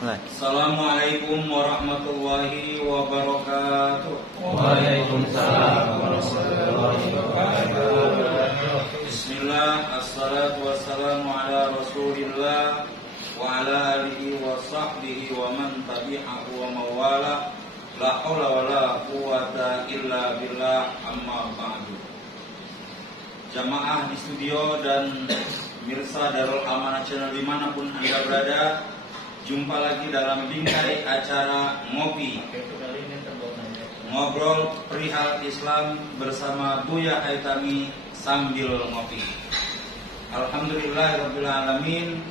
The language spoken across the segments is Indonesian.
Assalamualaikum warahmatullahi wabarakatuh. Waalaikumsalam warahmatullahi wabarakatuh. Bismillah, assalatu wassalamu ala rasulillah wa ala alihi wa sahbihi wa man tabi'ahu wa mawala. La haula wa la quwata illa billah, amma ba'du. Jamaah di studio dan mirsa Darul Amanah Channel dimanapun Anda berada, jumpa lagi dalam bingkai acara Ngopi, ngobrol perihal Islam bersama Buya Haitami sambil ngopi. Alhamdulillahirabbil alamin.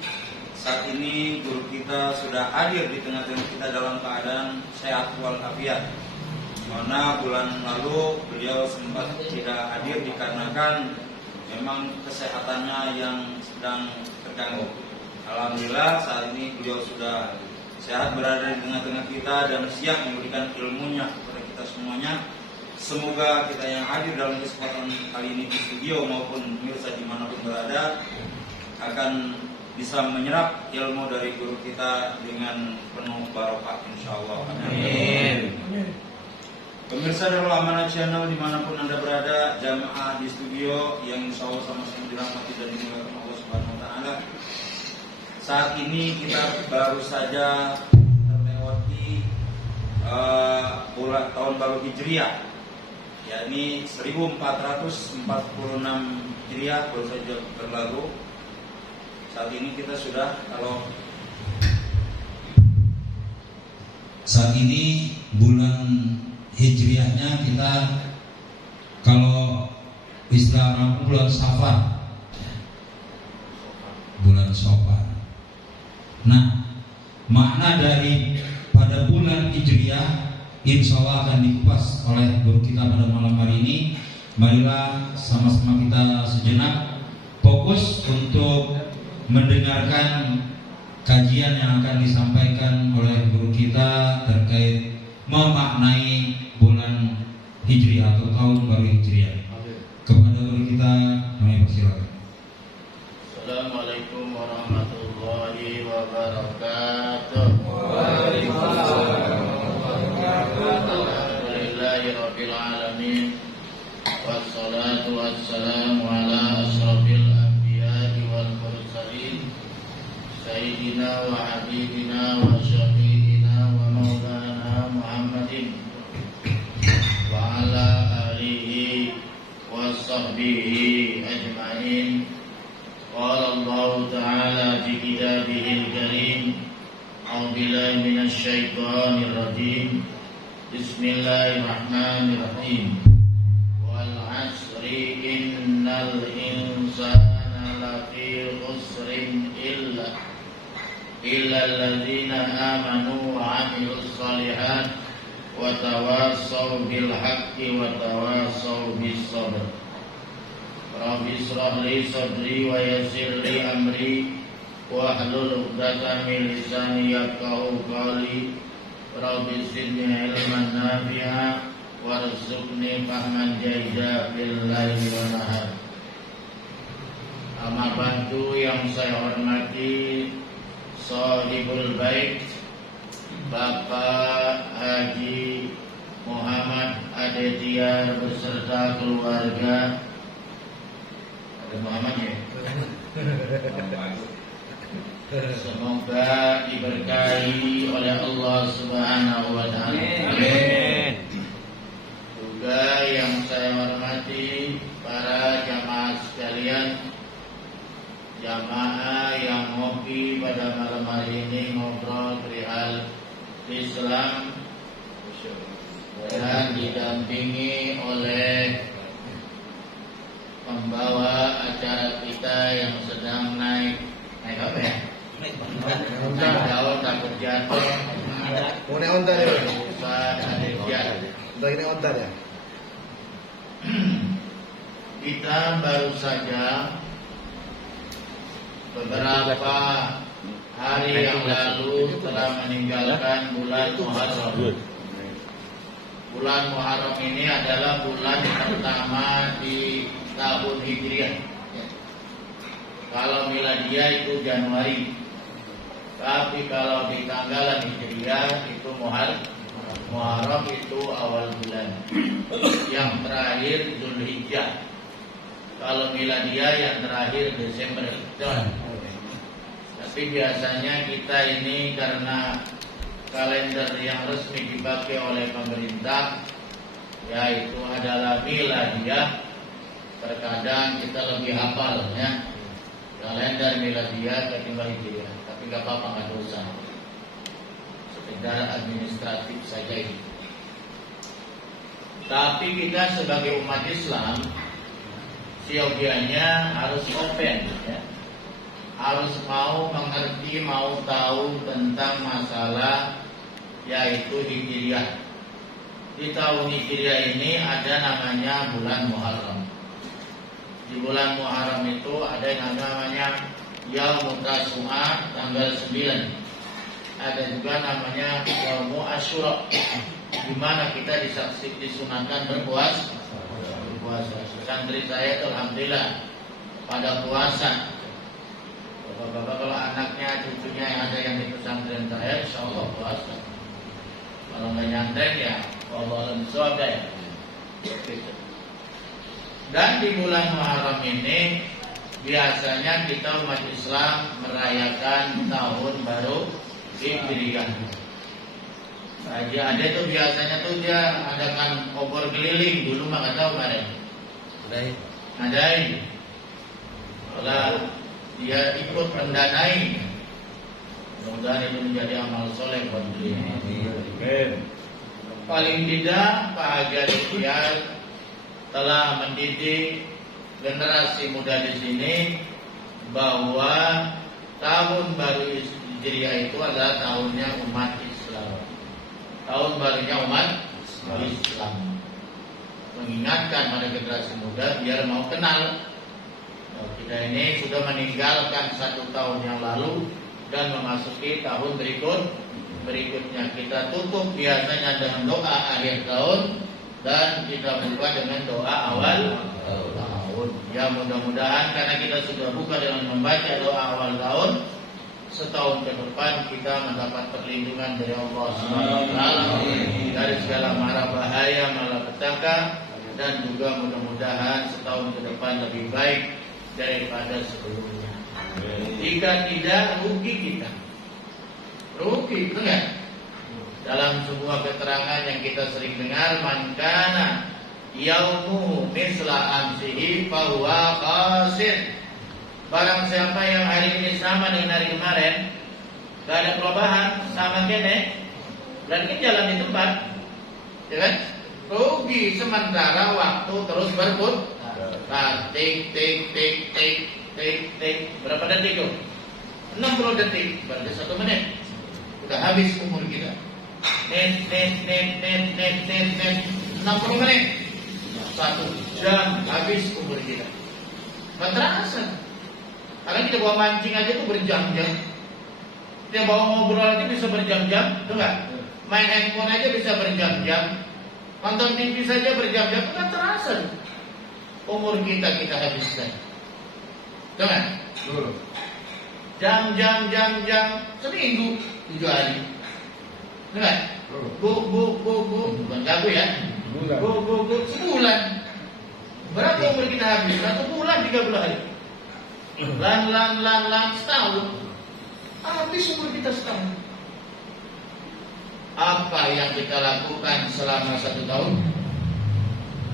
Saat ini guru kita sudah hadir di tengah-tengah kita dalam keadaan sehat walafiat. Mana bulan lalu beliau sempat tidak hadir dikarenakan memang kesehatannya yang sedang terganggu. Alhamdulillah saat ini beliau sudah sehat, berada di tengah-tengah kita dan siap memberikan ilmunya kepada kita semuanya. Semoga kita yang hadir dalam kesempatan kali ini di studio maupun pemirsa dimanapun berada akan bisa menyerap ilmu dari guru kita dengan penuh barokah insyaallah. Amin. Pemirsa Darul Amanah Channel dimanapun Anda berada, jamaah di studio yang insyaallah sama-sama dirahmati dan dimuliakan Allah Subhanahu Wa Taala. Saat ini kita baru saja terlewati bulan tahun baru Hijriah, yakni 1446 Hijriah baru saja berlalu. Saat ini kita sudah, saat ini bulan Hijriahnya kita, kalau istilah orang bulan Safar, bulan Safar. Nah, makna dari pada bulan Hijriah insya Allah akan dikupas oleh guru kita pada malam hari ini. Marilah sama-sama kita sejenak fokus untuk mendengarkan kajian yang akan disampaikan oleh guru kita terkait memaknai bulan Hijriah atau tahun baru Hijriah. Kepada guru kita kami persilakan. Assalamualaikum warahmatullahi wabarakatuh. Waalaikumsalam. Alhamdulillahirabbil alamin. Wassalatu wassalamu ala asyrafil anbiya'i wal mursalin sayyidina wa habibina wa syafi'ina wa maulana Muhammadin wa ala alihi wa sahbihi ajma'in. Qala Allah Ta'ala fi kitabihil karim, a'udzu billahi minasy syaithanir rajim. Bismillahirrahmanirrahim. Wal 'asri innal insana lafi khusrin illa alladzina amanu wa 'amilus shalihat wa tawassaw bil haqqi wa tawassaw bis sabr. Rabbi shrah li sadri wa yassir li amri wa hlul 'uqdatam min lisani yafqahu qawli. Rabbi zidni ilman nafi'a warzuqni fahman jaida bil laili wan nahar. Amma ba'du, yang saya hormati Shahibul Bait Bapak Haji Muhammad Adetiar beserta keluarga. Ada Muhammad ya? Semoga diberkahi oleh Allah Subhanahu wa Ta'ala. Amin. Juga yang saya hormati para jamaah sekalian, jamaah yang ngopi pada malam hari ini ngobrol perihal Islam dan didampingi oleh pembawa acara kita yang sedang naik apa ya? Jauh takut jatuh. Mau naik onta ya? Ustaz Adetiar. Udah naik onta ya? Kita baru saja beberapa hari yang lalu telah meninggalkan bulan Muharram. Bulan Muharram ini adalah bulan pertama di tahun Hijriah. Kalau miladiah itu Januari. Tapi kalau di tanggalan Hijriah itu Muharram itu awal bulan. Yang terakhir Zulhijjah. Kalau Miladiah yang terakhir Desember. Tapi biasanya kita ini karena kalender yang resmi dipakai oleh pemerintah yaitu adalah Miladiah. Terkadang kita lebih hafal ya kalender Miladiah ketimbang Hijriah. Tapi nggak apa-apa, nggak dosa. Sekedar administratif saja ini. Tapi kita sebagai umat Islam siogianya harus open ya. Harus mau mengerti, mau tahu tentang masalah yaitu Hijriah. Di tahun Hijriah ini ada namanya bulan Muharram. Di bulan Muharram itu ada yang namanya Yaumut Tasu'a tanggal 9. Ada juga namanya Yaumul Asyura, di mana kita disunahkan berpuasa. Santri saya itu alhamdulillah pada puasa. Bapak-bapak kalau anaknya, cucunya yang ada yang di pesantren saya, insya Allah puasa. Kalau nggak nyantren ya, Allah surga ya. Dan di bulan Muharram ini biasanya kita umat Islam merayakan tahun baru Hijriah. Ada itu biasanya tuh dia adakan obor keliling dulu mah nggak tahu kemarin. Ngadain. Kalau dia ikut mendanai, mudah-mudahan itu menjadi amal soleh buat beliau. Paling tidak Pak Haji Ikhtiar telah mendidik generasi muda di sini bahwa tahun baru Hijriah itu adalah tahunnya umat Islam. Tahun barunya umat Islam. Mengingatkan pada generasi muda biar mau kenal. Kita ini sudah meninggalkan 1 tahun yang lalu dan memasuki tahun berikutnya. Kita tutup biasanya dengan doa akhir tahun dan kita buka dengan doa awal tahun. Ya mudah-mudahan karena kita sudah buka dengan membaca doa awal tahun, setahun ke depan kita mendapat perlindungan dari Allah SWT dari segala mara bahaya, malapetaka, dan juga mudah-mudahan setahun ke depan lebih baik daripada sebelumnya. Jika tidak, rugi kita. Rugi, betul nggak? Dalam sebuah keterangan yang kita sering dengar, man kana yaumu misla amsihi fahuwa khasir. Barang siapa yang hari ini sama dengan hari kemarin, gak ada perubahan, sama kene, berarti jalan di tempat, ya kan? Rugi sementara waktu terus berputar. Nah, tik. Berapa detik tuh? 60 detik, berarti 1 menit. Udah habis umur kita. Net. 60 menit. 1 jam habis umur kita. Gak terasa. Karena kita bawa mancing aja tuh berjam-jam. Kita bawa ngobrol aja bisa berjam-jam, betul nggak? Main handphone aja bisa berjam-jam. Nonton TV saja berjam-jam, itu kan terasa. Umur kita habiskan. Betul nggak? Jam, seminggu 7 hari. Betul nggak? Bukan jago ya. Sebulan. Berapa umur kita habis? 1 bulan 30 hari. Lan setahun. Habis umur kita setahun. Apa yang kita lakukan selama 1 tahun?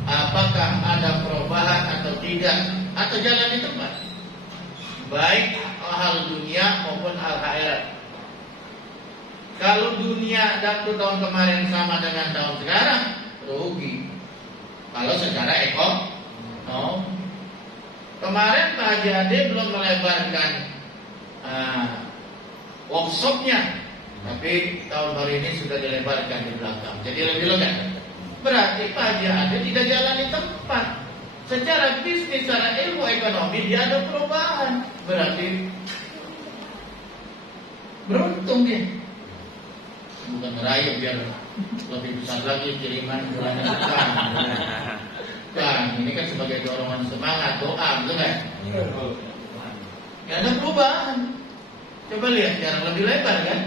Apakah ada perubahan atau tidak? Atau jalan di tempat? Baik hal dunia maupun hal akhirat. Kalau dunia dan tahun kemarin sama dengan tahun sekarang, rugi. Kalau secara ekonomi. Kemarin Pak Haji Ade belum melebarkan workshopnya, tapi tahun baru ini sudah dilebarkan di belakang. Jadi lebih lega. Berarti Pak Haji Ade tidak jalan di tempat. Secara bisnis, secara ilmu ekonomi dia ada perubahan. Berarti beruntung dia. Bukan merayu biar lebih besar lagi kiriman bulan depan. Kan, ini kan sebagai dorongan semangat, doa, betul kan? Ya ada perubahan. Coba lihat sekarang lebih lebar kan?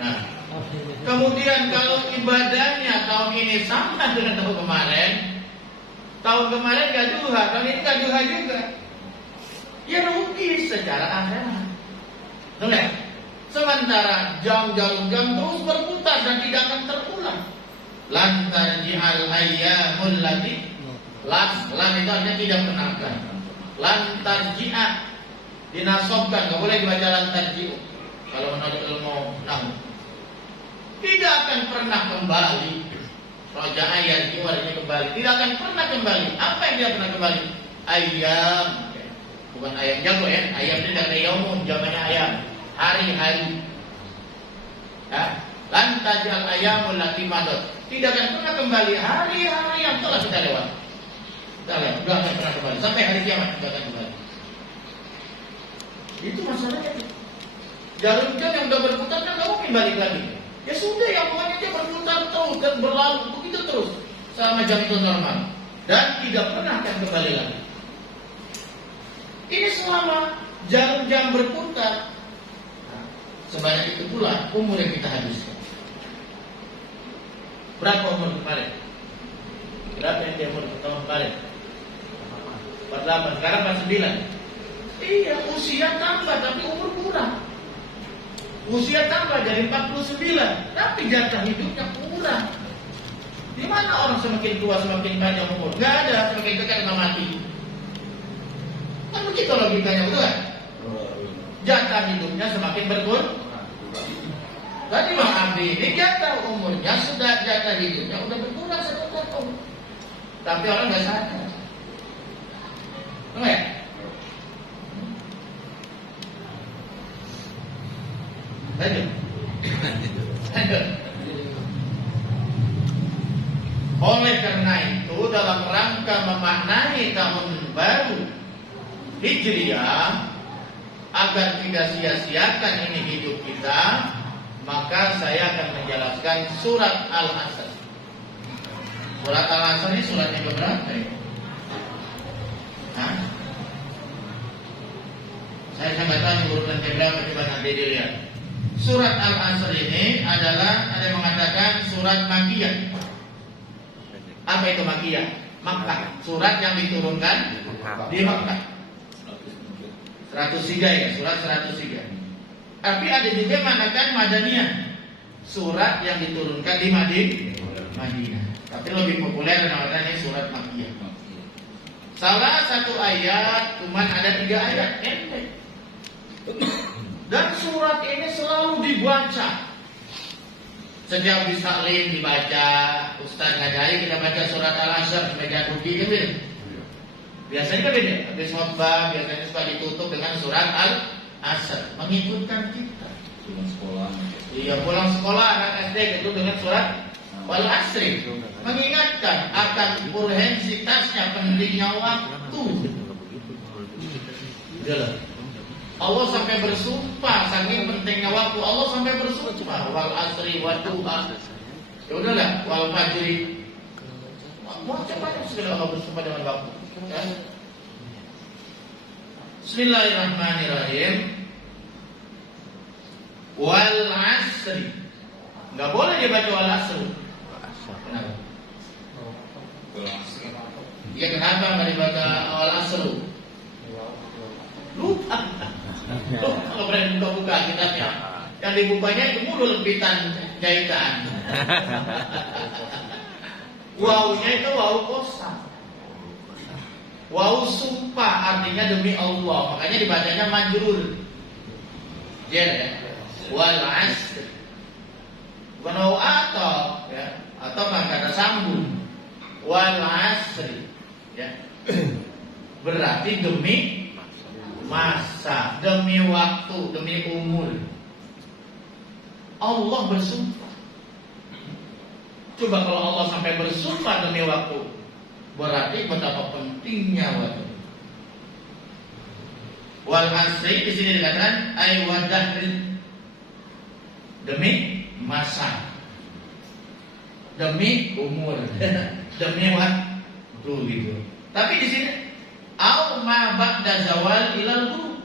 Nah, kemudian kalau ibadahnya tahun ini sama dengan tahun kemarin gak duha, tahun ini gak duha juga, ya rugi secara akhirat. Dengar? Sementara jam terus berputar dan tidak akan terulang. Lantar ji'al ayyamul lati lan itu artinya tidak pernah akan. Lantar ji'a dinasobkan, gak boleh dibaca lantar ji'u kalau menurut ilmu nahu. Tidak akan pernah kembali. Roja ayat ji'u artinya kembali. Tidak akan pernah kembali. Apa yang tidak pernah kembali? Ayam. Bukan ayam jago ya. Ayam tidak ada yaumun, jamannya ayam. Hari-hari. Ya. Lantajal ayamul lati madot. Tidak akan pernah kembali hari-hari yang telah kita lewat. Kita lihat, tidak akan pernah kembali. Sampai hari kiamat tidak akan kembali. Itu masalahnya. Jarum jam yang sudah berputar kan tidak mungkin balik lagi. Ya sudah, yang pokoknya dia berputar terus dan berlalu begitu terus selama jam itu normal dan tidak pernah akan kembali lagi. Ini selama jam berputar. Sebanyak itu pula umur yang kita habiskan. Berapa umur kemarin? Berapa yang dia umur tahun kemarin? 48, sekarang 49. Iya, usia tambah tapi umur kurang. Usia tambah jadi 49, tapi jatah hidupnya kurang. Di mana orang semakin tua semakin panjang umur? Gak ada, semakin dekat dengan mati. Kan begitu logikanya, betul kan? Jatah hidupnya semakin berkurang. Tadi Bang Abdi ini jatah umurnya sudah, jatah hidupnya udah berkurang 1 tahun. Tapi orang nggak sadar. Enggak? Lanjut. Oleh karena itu dalam rangka memaknai tahun baru Hijriah agar tidak sia-siakan ini hidup kita, maka saya akan menjelaskan surat Al-Asr. Surat Al-Asr ini suratnya berapa ya? Hah? Saya nggak tahu urutannya berapa, coba nanti dilihat. Surat Al-Asr ini adalah, ada yang mengatakan surat Makkiyah. Apa itu Makkiyah? Makkah. Surat yang diturunkan di Makkah. 103 ya, surat 103. Tapi ada juga yang mengatakan Madaniyah, surat yang diturunkan di Madinah. Tapi lebih populer namanya surat Makkiyah. Salah satu ayat, cuma ada 3 ayat pendek. Dan surat ini selalu dibaca. Setiap habis taklim dibaca, Ustaz ngajari kita baca surat Al-Asr di meja rugi kan beda. Biasanya kan beda. Habis khotbah biasanya suka ditutup dengan surat Al-Asr, mengikutkan kita. Pulang sekolah. Iya, pulang sekolah anak SD itu dengan surat Al-Asr, mengingatkan akan urgensitasnya, pentingnya waktu. Udah. Allah sampai bersumpah saking pentingnya waktu. Allah sampai bersumpah wal asri wa duha. Ya udahlah, wal fajri. Macam-macam segala Allah bersumpah dengan waktu. Ya. Bismillahirrahmanirrahim. Wal asri. Enggak boleh dibaca wal asri. Kenapa? Ya kenapa enggak dibaca wal asri? Lupa. Loh, kalau berani buka kitabnya, yang dibukanya itu mulu lempitan jahitan. Wawunya itu wawu kosam. Wawu sumpah artinya demi Allah, makanya dibacanya majrur. Ya, wal asr. Bukan wawu atau, ya, atau kata sambung. Wal asri, ya. Berarti demi masa, demi waktu, demi umur. Allah bersumpah. Coba kalau Allah sampai bersumpah demi waktu, berarti betapa pentingnya waktu. Wal asri di sini dikatakan ay wadahri, demi masa, demi umur, demi waktu gitu. Tapi di sini au ma ba'da zawal ilal ghurub,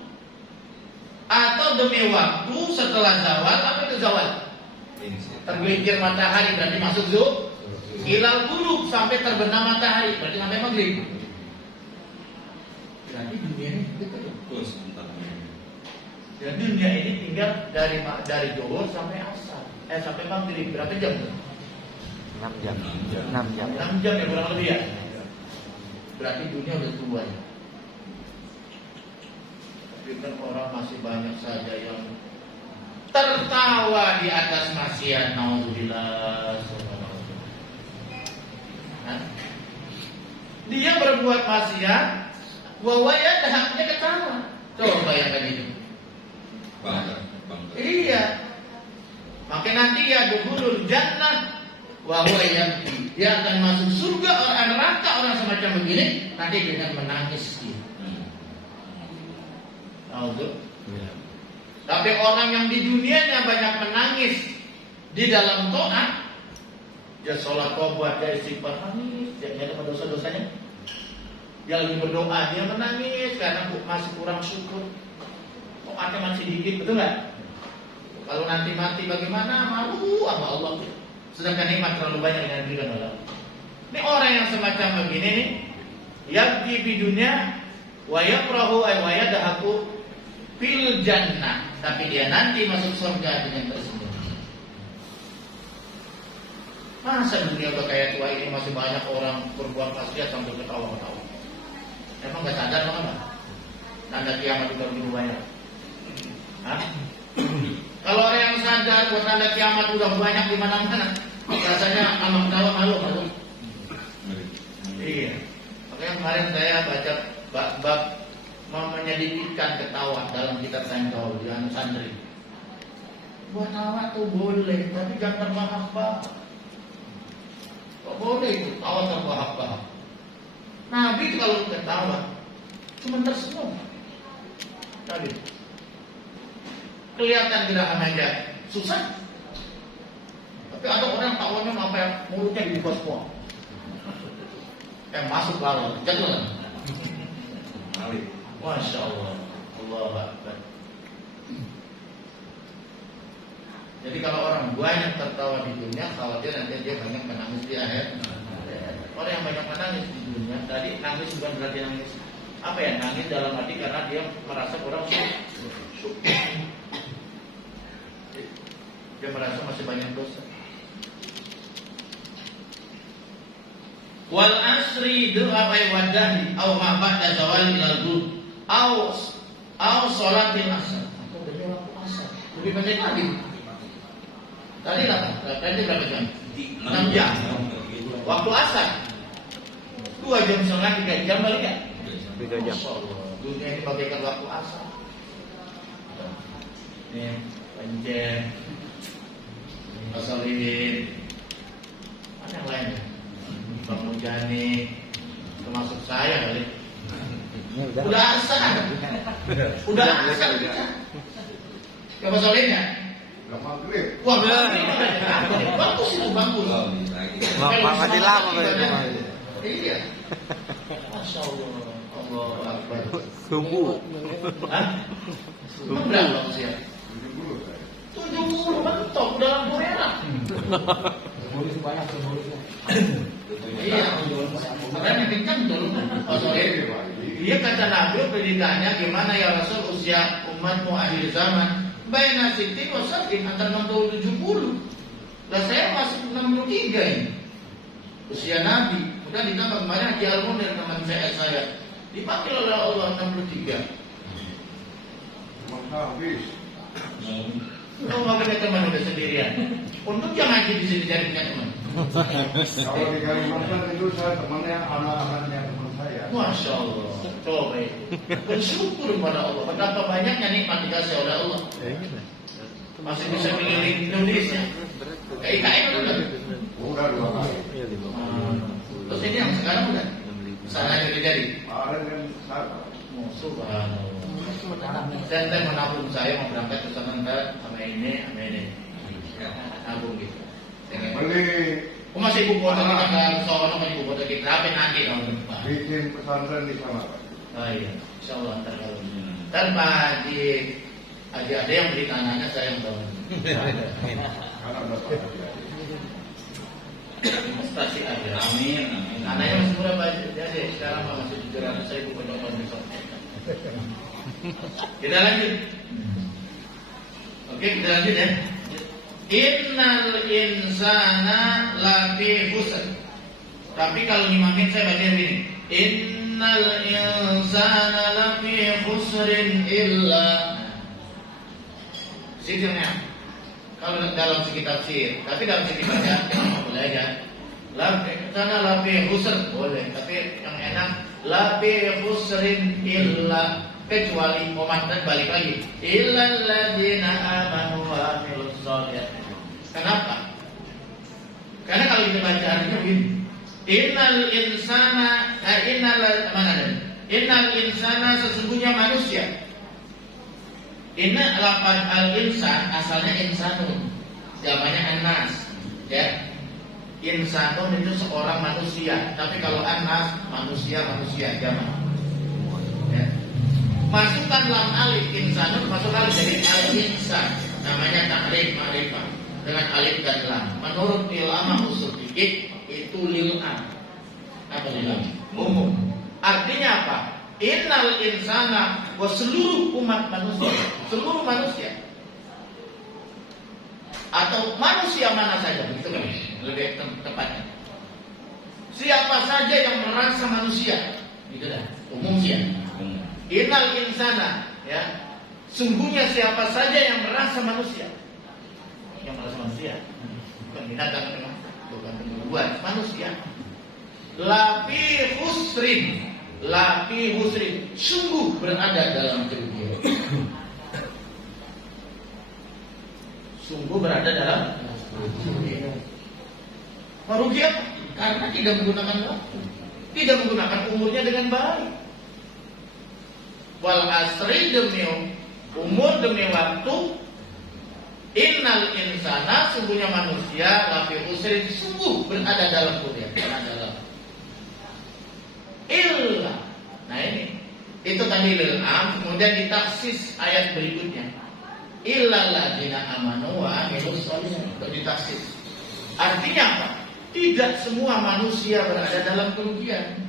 atau demi waktu setelah zawal. Apa itu zawal? Tergelincir matahari berarti masuk zuhur. Hilal ghurub sampai terbenam matahari berarti sampai maghrib. Berarti dunia ini betul. Dan dunia ini tinggal dari zuhur sampai asar, sampai maghrib. Berapa jam? 6 jam. 6 jam ya kurang lebih ya. Berarti dunia udah tua ya. Tapi kan orang masih banyak saja yang tertawa di atas maksiat. Nauzubillah. Dia berbuat maksiat, wawaya haknya ketawa. Coba bayangkan itu. Bangga. Iya. Maka nanti ya dukhulul jannah wa huwa yabki. Dia akan masuk surga orang neraka orang semacam begini nanti dengan menangis dia. Tapi orang yang di dunianya banyak menangis di dalam taat, dia sholat tobat, dia istighfar, nangis, dia ada dosa-dosanya. Dia lagi berdoa, dia menangis karena masih kurang syukur. Toatnya masih dikit, betul nggak? Kalau nanti mati bagaimana? Malu sama Allah. Sedangkan nikmat terlalu banyak yang diberikan Allah. Ini orang yang semacam begini nih, yabki di dunia, wa yafrahu ay wa yadhaku fil jannah, tapi dia nanti masuk surga dengan tersenyum. Masa dunia udah kayak tua ini masih banyak orang berbuat maksiat sambil ketawa-ketawa. Emang nggak sadar apa? Tanda kiamat udah begitu banyak. Hah? Kalau orang yang sadar buat tanda kiamat udah banyak di mana-mana, rasanya amat ketawa malu. Iya. Makanya kemarin saya baca bab menyedikitkan ketawa dalam kitab Sankau di anu santri. Buat tawa tuh boleh, tapi jangan terbahak-bahak. Kok boleh itu tawa terbahak-bahak? Nabi itu kalau ketawa cuma tersenyum. Tadi kelihatan gerakan aja susah. Tapi ada orang tawanya sampai mulutnya dibuka semua. Masuk lalu, jangan. Masya Allah, Allahu Akbar. Jadi kalau orang banyak tertawa di dunia, khawatir nanti dia banyak menangis di akhir. Orang yang banyak menangis di dunia, tadi nangis bukan berarti nangis apa ya? Nangis dalam arti karena dia merasa kurang syukur. Dia merasa masih banyak dosa. Wal asri doa wadahi au ma ba'da zawal ilal ghurub au sholatil asar atau dari waktu asar. Lebih pendek lagi. Tadi berapa jam? 6 jam. Waktu asar 2 jam setengah 3 jam balik ya? 3 jam. Dunia ini bagaikan waktu asar. Ini pencet, asalin, ada yang lain ya? Bang Mujani, termasuk saya kali. Udah asal. Coba solinnya. Maghrib. Wah, bagus itu bagus. Mati lama Iya. Masya Allah. Allah Akbar. Subuh. Hah? Berapa usia? 70 mentok dalam merah. Iya, makanya kencang dulu. Iya kata Nabi, pendidikannya gimana ya Rasul usia umatmu akhir zaman? Baina sitin wa satin antara 60 70. Lah saya masih 63 ini. Usia Nabi. Udah ditambah kemarin Haji Almun dari teman saya. Dipanggil oleh Allah 63. Habis. Oh, nggak punya teman udah sendirian. Untuk yang ngaji di sini jadi punya teman. Kalau di Kalimantan itu saya temannya anak-anaknya teman saya. Masya Allah. Coba itu. Bersyukur kepada Allah. Betapa banyaknya nikmat dikasih oleh Allah. Masih bisa mengelilingi Indonesia. Kayak IKN udah. Udah 2 kali. Terus ini yang sekarang udah. Sana jadi. Kemarin kan saya. Subhanallah. Saya menabung saya mau berangkat ke sana sama ini. Nabung gitu. Beli Masih ibu kota kita kan soal sama ibu kota kita tapi nanti tahun depan. bikin pesantren di sana. Oh iya, insyaallah ntar kalau ntar Pak Haji Ada yang beli tanahnya, saya yang tahu. Karena ada Pak Haji. Investasi aja. Amin, amin. Tanahnya masih murah Pak. Jadi sekarang Pak masih 700.000 penonton besok. Kita lanjut. Oke, kita lanjut ya. Innal insana lafi khusr. Tapi kalau ngimamin saya baca begini. Innal insana lafi khusrin illa. Sihirnya. Kalau dalam segi tafsir, tapi dalam segi baca jangan boleh aja. Lafi insana lafi khusr boleh, tapi yang enak lafi khusrin illa, kecuali komandan balik lagi illal ladzina amanu wa amilus shalihat. Kenapa? Karena kalau kita baca artinya begini, innal insana sesungguhnya manusia. Inna lafaz al-insan asalnya insanun, jamannya anas, ya. Insanun itu seorang manusia, tapi kalau anas manusia jaman. Ya. Masukkan lam alif insanun, masuk alif jadi al-insan, namanya takrif ma'rifah dengan alif dan lam. Menurut ulama usul fikih itu lil'am. Apa lil'am? Umum. Artinya apa? Innal insana wa seluruh umat manusia, seluruh manusia atau manusia mana saja, begitu kan? Lebih tepatnya. Siapa saja yang merasa manusia, itu dah umum sih ya. Innal insana, ya. Sungguhnya siapa saja yang merasa manusia. Yang merasa manusia. Bukan binatang memang, bukan tumbuhan, manusia. Lafi husrin, sungguh berada dalam kerugian. Sungguh berada dalam kerugian. Merugi apa? Karena tidak menggunakan waktu, tidak menggunakan umurnya dengan baik. Wal asri demi umur demi waktu. Innal insana sungguhnya manusia lafi husrin, sungguh berada dalam kerugian. Illa. Nah ini itu tadi lil'am, kemudian ditaksis ayat berikutnya. Illal ladzina amanu wa amilus shalihat. Ditaksis. Artinya apa? Tidak semua manusia berada dalam kerugian.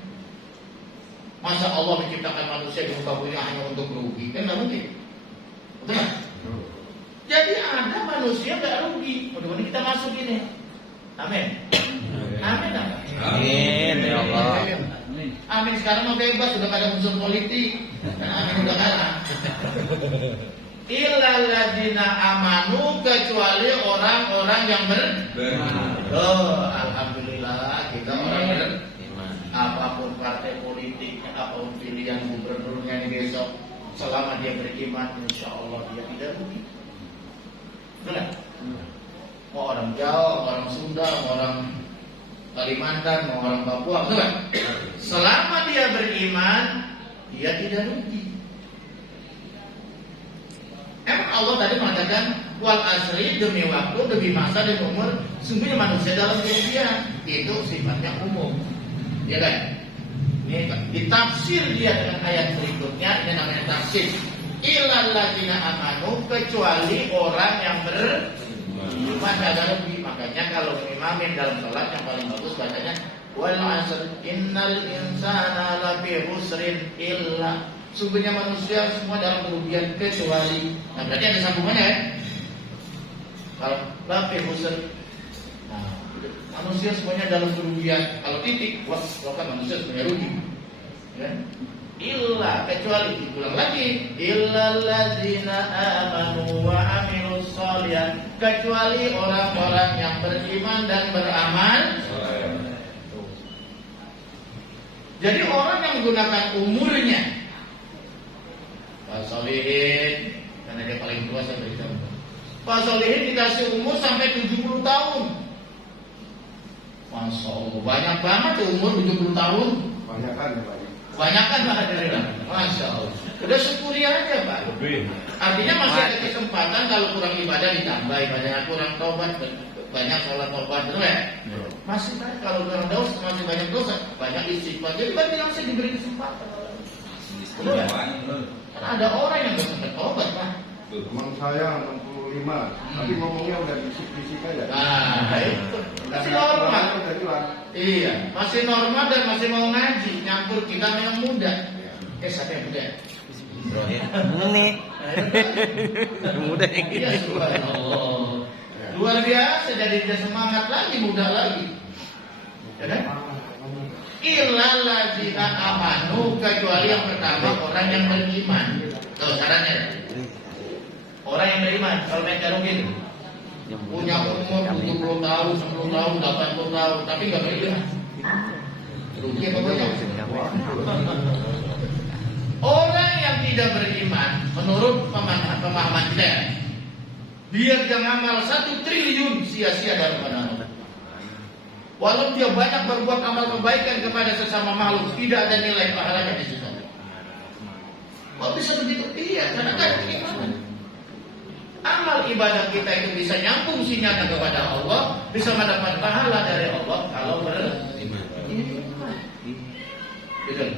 Masa Allah menciptakan manusia di muka bumi hanya untuk merugi? Kan nggak mungkin. Betul kan? Jadi ada manusia nggak rugi. Mudah-mudahan kita masuk ini. Amin. Amin. Amin ya Allah. Amin. Sekarang mau bebas, sudah pada unsur politik. Dan amin udah kalah. Illal ladzina amanu, kecuali orang-orang yang beriman. Oh, alhamdulillah kita orang beriman. Apapun partai politiknya, apapun pilihan gubernurnya ini besok, selama dia beriman, insya Allah dia tidak rugi. Betul? Mau orang Jawa, mau orang Sunda, mau orang Kalimantan, mau orang Papua, betul kan? Selama dia beriman, dia tidak rugi. Emang Allah tadi mengatakan wal asri, demi waktu, demi masa dan umur, sungguhnya manusia dalam kerugian. Itu sifatnya umum, ya kan? Ini ditafsir dia dengan ayat berikutnya, ini namanya tafsir. Illal ladzina amanu, kecuali orang yang beriman tidak rugi. Makanya kalau imamin dalam sholat yang paling bagus bacanya wal asr innal insana lafi husrin illa, sungguhnya manusia semua dalam kerugian kecuali. Nah berarti ada sambungannya ya. Kalau lafi husr, nah, manusia semuanya dalam kerugian. Kalau titik, wah kan manusia semuanya rugi. Ya. Illa, kecuali, diulang lagi, illal ladzina amanu wa amilus shalihat, kecuali orang-orang yang beriman dan beramal. Jadi orang yang menggunakan umurnya, Pak Solihin, karena dia paling tua saya beritahu, Pak Solihin dikasih umur sampai 70 tahun. Masya Allah, banyak banget tuh umur 70 tahun. Banyak kan ya Pak? Banyak kan Pak Hadirina? Masya Allah. Udah syukuri aja Pak. Artinya masih ada kesempatan kalau kurang ibadah ditambah ibadahnya, kurang taubat banyak sholat taubat, betul ya? Masih kan kalau kurang dosa masih banyak dosa, banyak istighfar. Jadi bagi langsung diberi kesempatan. Betul ya? Karena ada orang yang nggak sempat taubat Pak. Teman saya 65, tapi ngomongnya udah bisik-bisik aja. Nah, itu masih normal. Iya, masih normal dan masih mau ngaji. Nyampur kita yang muda. Siapa yang muda? Ini muda yang Iya, gitu. subhanallah. Luar biasa, jadi dia semangat lagi, muda lagi. Ya kan? Illalladzina amanu, kecuali yang pertama orang yang beriman. Tahu caranya? Orang yang beriman, kalau main jarum gini, punya umur 70 tahun, 10 tahun, 80 tahun, tapi nggak beriman. Rugi apa banyak? Orang yang tidak beriman, menurut pemahaman kita, dia ngamal 1 triliun sia-sia dalam pandangan. Walau dia banyak berbuat amal kebaikan kepada sesama makhluk, tidak ada nilai pahalanya di situ. Kok bisa begitu? Iya, karena kan keimanan. Amal ibadah kita itu bisa nyambung sinyalnya kepada Allah, bisa mendapat pahala dari Allah kalau beriman. Betul.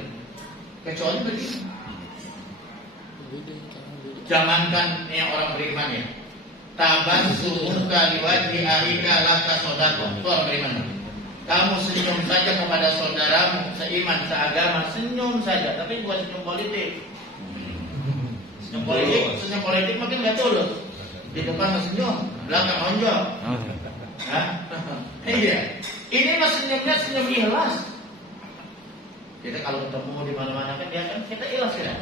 Kecuali beriman. Jangankan yang orang beriman ya. Tabassumuka liwajhi akhika laka sodaqah. Itu orang beriman. Kamu senyum saja kepada saudaramu seiman, seagama, senyum saja, tapi bukan senyum politik. Senyum politik makin nggak tulus. Di depan senyum, belakang onjol. Iya. Ini mas senyumnya senyum ikhlas. Kita kalau ketemu di mana-mana kan dia kan kita ikhlas ya.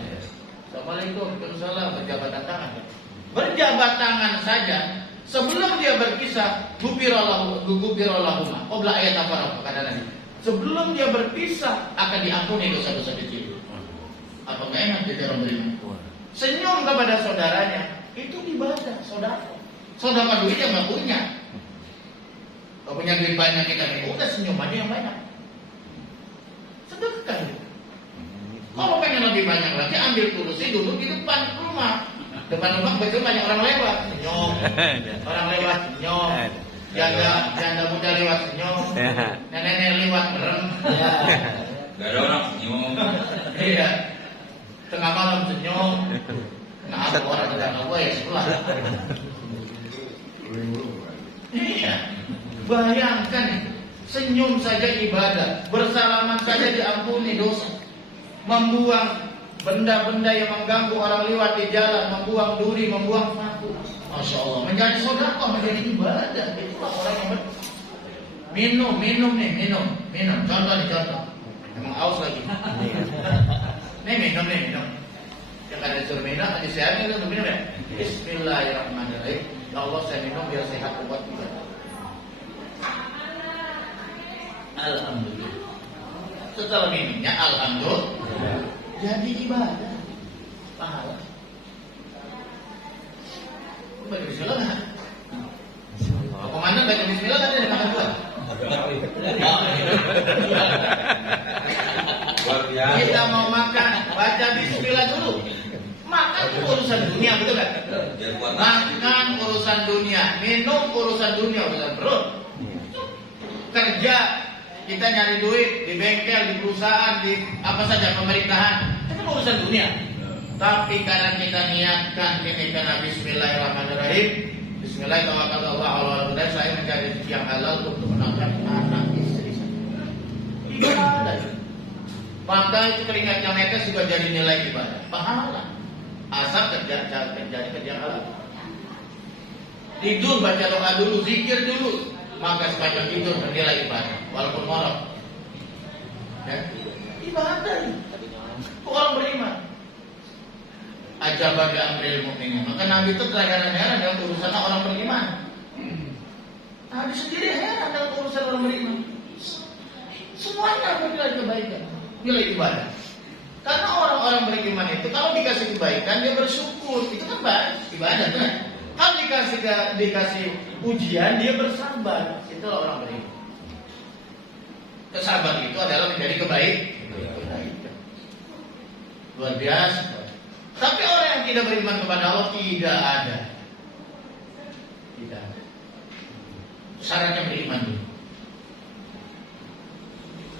Assalamualaikum, waalaikumsalam, berjabat tangan. Berjabat tangan saja. Sebelum dia berpisah, gufirallahumma. Qabla ayat apa kata Nabi. Sebelum dia berpisah akan diampuni dosa-dosa kecil. Apa enggak enak jadi orang beriman? Senyum kepada saudaranya itu ibadah, saudara. Saudara duit yang nggak punya. Kalau punya duit banyak kita nih, udah senyum aja yang banyak. Sedekah. Kalau pengen lebih banyak lagi, ambil kursi duduk di depan rumah. Depan rumah betul banyak orang lewat, senyum. Orang lewat senyum. Janda muda lewat senyum. Nenek lewat merem. Gak ada orang senyum. Iya. Tengah malam senyum. Nah, ada orang tetangga gue ya sebelah. Iya. Bayangkan senyum saja ibadah, bersalaman saja diampuni dosa. Membuang benda-benda yang mengganggu orang lewat di jalan, membuang duri, membuang paku. Masya Allah, menjadi sedekah, menjadi ibadah. Itulah orang yang minum. Contoh. Emang aus lagi. Nih minum. Yang ada disuruh minum, hadis sehatnya itu minum ya. Bismillahirrahmanirrahim. Ya Allah, saya minum biar sehat kuat ibadah. Alhamdulillah. Setelah minumnya, alhamdulillah, jadi ibadah, pahala. Baca Bismillah nggak? Komandan baca Bismillah nggak ada di makan buah? Kita mau makan, baca Bismillah dulu. Makan itu urusan dunia, betul kan? Makan urusan dunia, minum urusan dunia, urusan perut. Kerja, kita nyari duit di bengkel, di perusahaan, di apa saja pemerintahan, itu urusan dunia. Tapi karena kita niatkan ini karena Bismillahirrahmanirrahim, Bismillahirrahmanirrahim, saya mencari rezeki yang halal untuk menangkan anak istri saya. Ibadah. Maka itu keringat yang netes juga jadi nilai ibadah, pahala. Asal kerja halal. Tidur baca doa dulu, zikir dulu. Maka sepanjang tidur bernilai ibadah, walaupun molor. Ya? Ibadah. Orang beriman. Ajabah bi amril mu'minin. Maka Nabi itu terheran-heran dengan urusan orang beriman. Nabi sendiri heran dengan urusan orang beriman. Semuanya bernilai kebaikan, nilai ibadah. Karena orang-orang beriman itu kalau dikasih kebaikan dia bersyukur, itu kan baik, ibadah kan. Kalau dikasih ujian dia bersabar, itulah orang beriman. Kesabaran itu adalah menjadi kebaikan. Luar biasa. Tapi orang yang tidak beriman kepada Allah tidak ada. Syaratnya beriman dulu.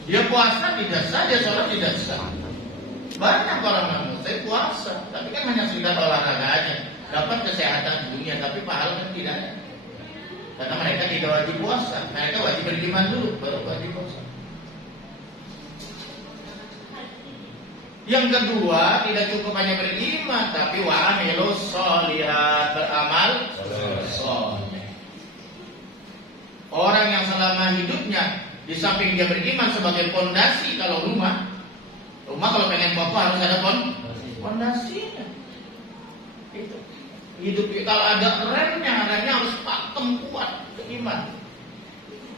Dia puasa tidak sah, dia sholat tidak sah. Banyak orang muslim puasa, tapi kan hanya sekedar olahraga aja. dapat kesehatan dunia, tapi pahala kan tidak ada. Karena mereka tidak wajib puasa, mereka wajib beriman dulu, baru wajib puasa. Yang kedua, tidak cukup hanya beriman, tapi wa amilus sholihat, beramal soleh. Orang yang selama hidupnya di samping dia beriman sebagai pondasi, kalau rumah kalau pengen kokoh harus ada pondasinya. Itu hidup kalau ada remnya harus pakem kuat iman.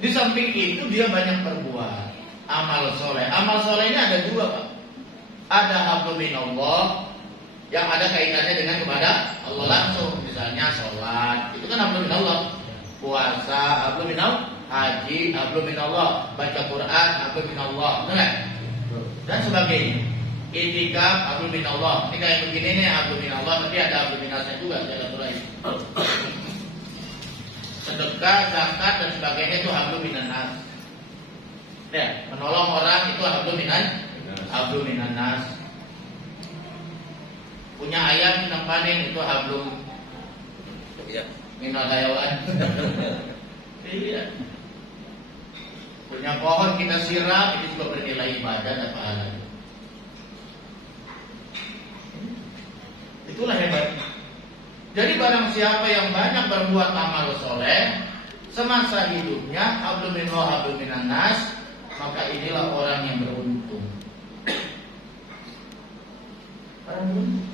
Di samping itu dia banyak berbuat amal soleh. Amal soleh ini ada dua, Pak. Ada hablum minallah yang ada kaitannya dengan kepada Allah langsung, misalnya sholat, itu kan hablum minallah. Puasa hablum minallah, haji hablum minallah, baca Quran hablum minallah, benar? Dan sebagainya. Itikaf hablum minallah. Ini kayak begini nih hablum minallah, tapi ada hablum minasnya juga, ada lain. Sedekah, zakat dan sebagainya itu hablum minannas. Ya, menolong orang itu hablum minannas. Punya ayam yang panen itu hablum minal hayawan. Iya. Punya pohon kita siram itu juga bernilai ibadah dan pahala. Itulah hebatnya. Jadi barang siapa yang banyak berbuat amal soleh semasa hidupnya, hablum minallah hablum minannas, maka inilah orang yang beruntung.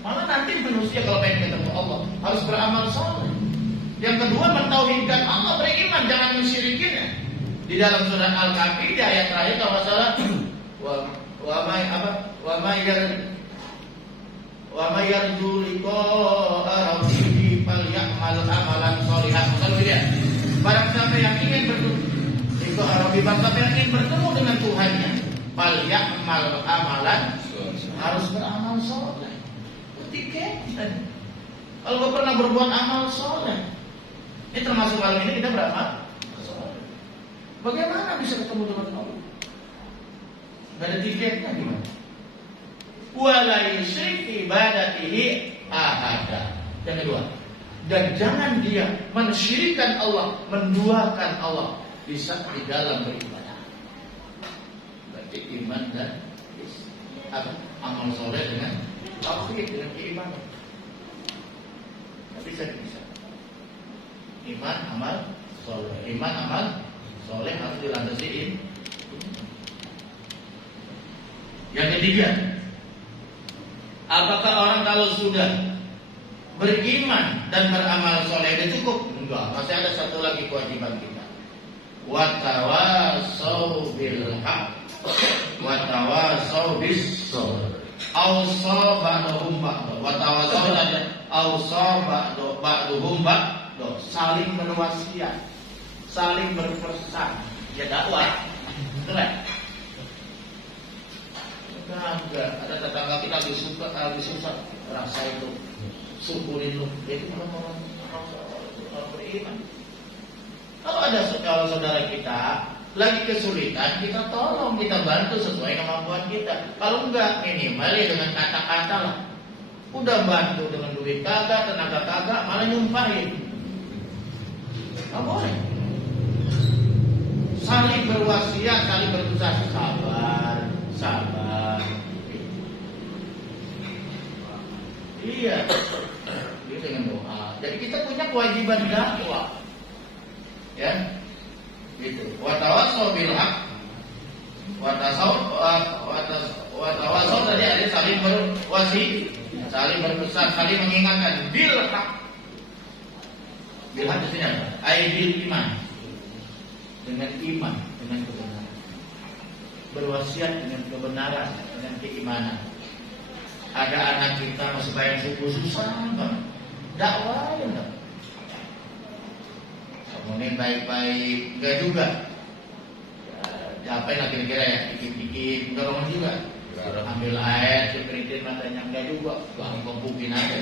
Malah nanti manusia kalau pengen ketemu Allah harus beramal soleh. Yang kedua, mentauhidkan Allah, beriman, jangan mensyirikinnya. Di dalam surat Al-Kahfi di ayat terakhir kalau salah, wa may yarju liqa'a rabbih falyamal amalan sholihan. Barang siapa yang ingin bertemu dengan Tuhannya, falyamal amalan, harus beramal soleh. Kalau gak pernah berbuat amal soleh, ini termasuk malam ini kita beramal soleh. Bagaimana bisa ketemu dengan Allah? Gak ada tiketnya gimana? Wala yusyrik ibadatihi ahada. Yang kedua, dan jangan dia mensyirikkan Allah, menduakan Allah bisa di dalam beribadah. Berarti iman dan amal soleh dengan tauhid, dengan keimanan. Tapi bisa. Iman amal soleh harus dilandasi. Yang ketiga, apakah orang kalau sudah beriman dan beramal soleh itu cukup? Enggak, masih ada satu lagi kewajiban kita. Wa tawasau bil haq wa tawasau bis sabr. Ausa ba'dhum ba'd. Wa tawasau dan ausa ba'dhum ba'd. Saling berwasiat, saling berpesan. Ya dakwah. Betul ya? Enggak, ada tetangga kita lagi susah, rasa itu syukurin lu. Itu orang beriman. Kalau saudara kita lagi kesulitan, kita tolong, kita bantu sesuai kemampuan kita. Kalau enggak, minimal ya dengan kata-kata lah. Udah bantu dengan duit kagak, tenaga kagak, malah nyumpahin. Nggak boleh. Saling berwasiat, saling berusaha, sabar. Iya, itu dengan doa. Jadi kita punya kewajiban dakwah, ya, gitu. Watawasau bil haq, watawasau tadi ada saling berwasi, saling berpesan, saling mengingatkan. Bil haq, bil haq itu apa? Bil iman, dengan iman, dengan kebenaran. Berwasiat dengan kebenaran, dengan keimanan. Ada anak kita masih bayar subuh susah banget, dakwah ya enggak. Kemudian baik-baik enggak juga. Ya, apa yang kira-kira ya, dikit-dikit dorong juga. Ambil air, diberikan matanya enggak juga, langsung bukin aja.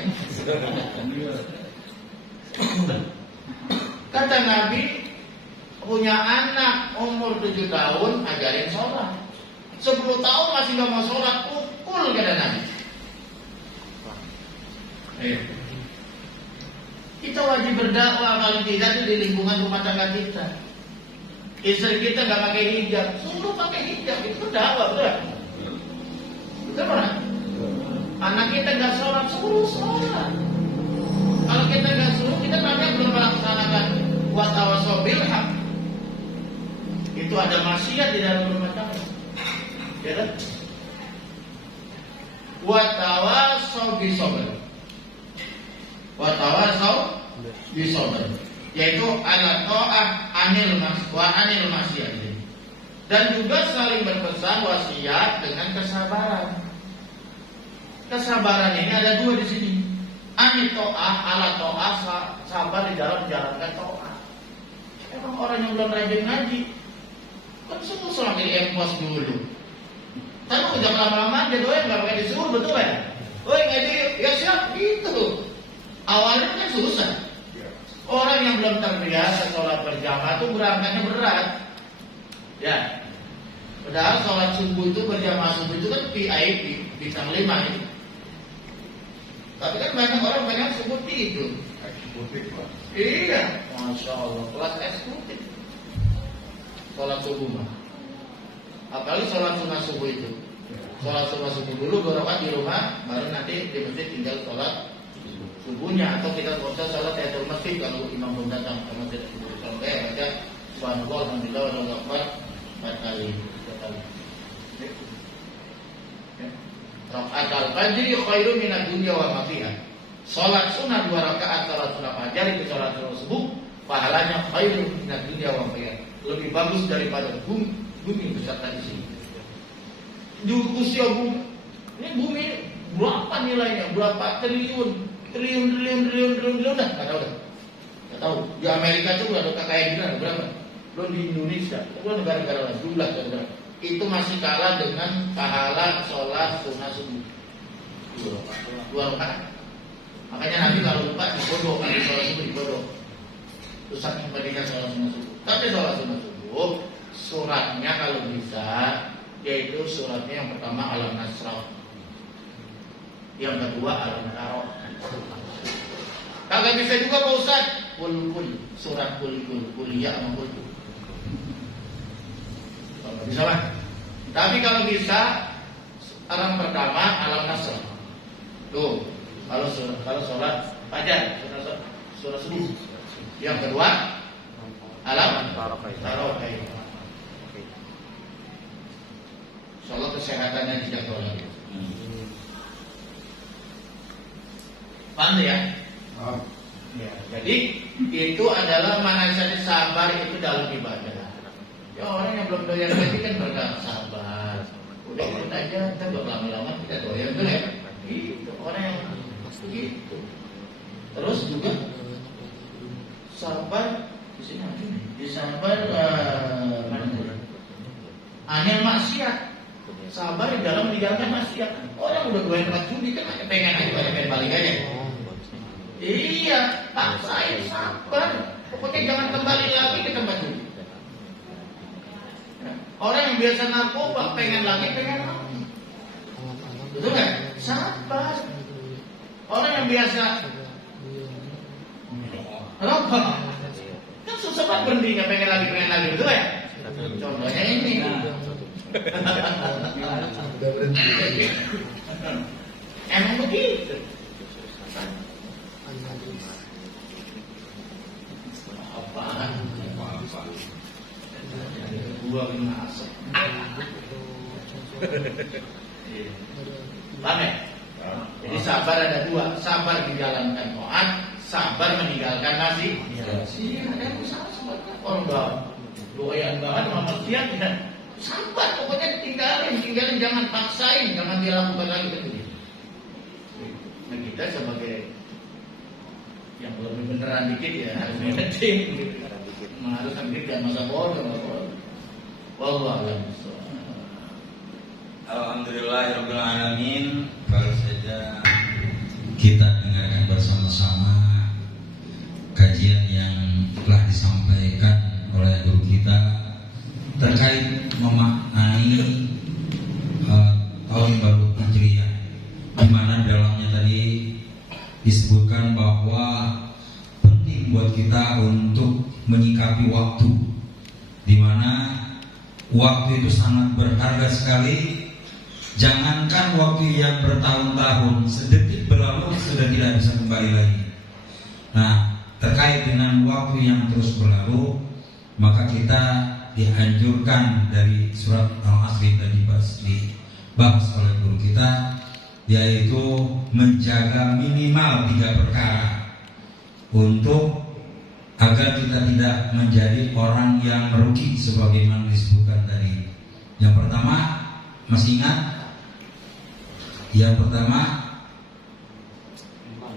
Kata Nabi, punya anak umur 7 tahun, ajarin sholat. 10 tahun masih gak mau sholat, pukul kata Nabi. Kita wajib berdakwah paling tidak di lingkungan rumah tangga kita. Istri kita nggak pakai hijab, suruh pakai hijab, itu dakwah, betul? Betul kan? Anak kita nggak sholat, suruh sholat. Kalau kita nggak suruh, kita namanya belum melaksanakan wa tawassaw bil haq. Itu ada maksiat di dalam rumah tangga. Ya kan? Wa tawassaw bis sabr. Wa tawassaw bis sabr. Yaitu ala ta'ah anil maksiat. Dan juga saling berpesan wasiat dengan kesabaran. Kesabaran ini ada dua di sini. Anil ta'ah ala ta'ah, sabar di dalam menjalankan ta'ah. Emang orang yang belum rajin ngaji kan susah jadi empos dulu. Tapi jangan lama-lama aja doang, nggak pakai disuruh, betul ya? Woi ngaji, ya siap gitu. Awalnya kan susah. Orang yang belum terbiasa sholat berjamaah itu berangkatnya berat. Ya. Padahal sholat subuh itu berjamaah subuh itu kan VIP bintang 5 itu. Tapi kan banyak orang banyak subuh tidur. Eksekutif Pak. Iya, masya Allah, kelas eksekutif. Sholat subuh mah. Apalagi sholat sunnah subuh itu. Sholat sunnah subuh dulu 2 rakaat di rumah, baru nanti di masjid tinggal sholat subuhnya, atau kita bisa sholat tahiyatul masjid kalau imam belum datang ke masjid. Sampai baca subhanallah alhamdulillah wallahu akbar 4 kali. Rakaat al-fajr khairun minad dunya wa ma fiha. Salat sunnah 2 rakaat salat sunnah fajar itu salat subuh, pahalanya khairun minad dunya wa ma fiha. Lebih bagus daripada bumi beserta isinya. Di usia bumi, ini bumi berapa nilainya? Berapa triliun dah, nggak tahu. Di Amerika itu udah kekayaan gila, berapa? Belum di Indonesia, belum negara-negara lain, jumlah saudara. Itu masih kalah dengan pahala sholat sunnah subuh 2 rakaat. Makanya Nabi kalau lupa dibodoh, kalau sholat subuh dibodoh. Terus saking pentingnya sholat sunnah subuh. Tapi sholat sunnah subuh suratnya kalau bisa, yaitu suratnya yang pertama Alam Nasrah, yang kedua Al-Baqarah. Kagak bisa juga Pak Ustaz, kul surat kul kuliah sama kul. Kalau bisa lah. Tapi kalau bisa orang pertama Alam Nasr. Tuh, kalau sholat fajar, surah subuh. Yang kedua Alam Tarokai. Insyaallah kesehatannya dijaga lagi. Paham ya? Ya, jadi itu adalah manasik sabar itu dalam ibadah. Ya orang yang belum doyan lagi kan berkata sabar. Udah ikut aja, kita lama-lama kita doyan tuh ya. Itu orang yang begitu. Terus juga sabar di sini aja nih. Di sabar mana tuh? Anil maksiat. Sabar di dalam meninggalkan maksiat. Orang udah doyan judi kan pengen aja pengen balik aja. Iya, paksain sabar. Pokoknya jangan kembali lagi ke tempat judi. Orang yang biasa narkoba pengen lagi. Betul nggak? Sabar. Orang yang biasa rokok kan susah banget berhentinya, pengen lagi, betul ya? Contohnya ini. Emang begitu. Apaan? Gua kena asap. Paham ya? Jadi sabar ada 2, sabar menjalankan taat, sabar meninggalkan maksiat. Iya, ada usaha sebenarnya. Orang enggak doyan banget sama maksiat ya. Sabar, pokoknya tinggalin, jangan paksain, jangan dilakukan lagi gitu. Nah kita sebagai yang lebih beneran dikit ya harus managing gitu. Harus ambil dan masa bodoh. Wallahu a'lam. Alhamdulillahirabbil alamin. Baru saja kita dengarkan bersama-sama kajian yang telah disampaikan oleh guru kita terkait memaknai tahun baru Hijriah, di mana dalamnya tadi disebutkan bahwa waktu, di mana waktu itu sangat berharga sekali. Jangankan waktu yang bertahun-tahun, sedetik berlalu sudah tidak bisa kembali lagi. Nah, terkait dengan waktu yang terus berlalu, maka kita dianjurkan dari surat Al-Asr tadi dibahas oleh guru kita, yaitu menjaga minimal 3 perkara untuk agar kita tidak menjadi orang yang merugi sebagaimana disebutkan tadi. Yang pertama, masih ingat? Yang pertama,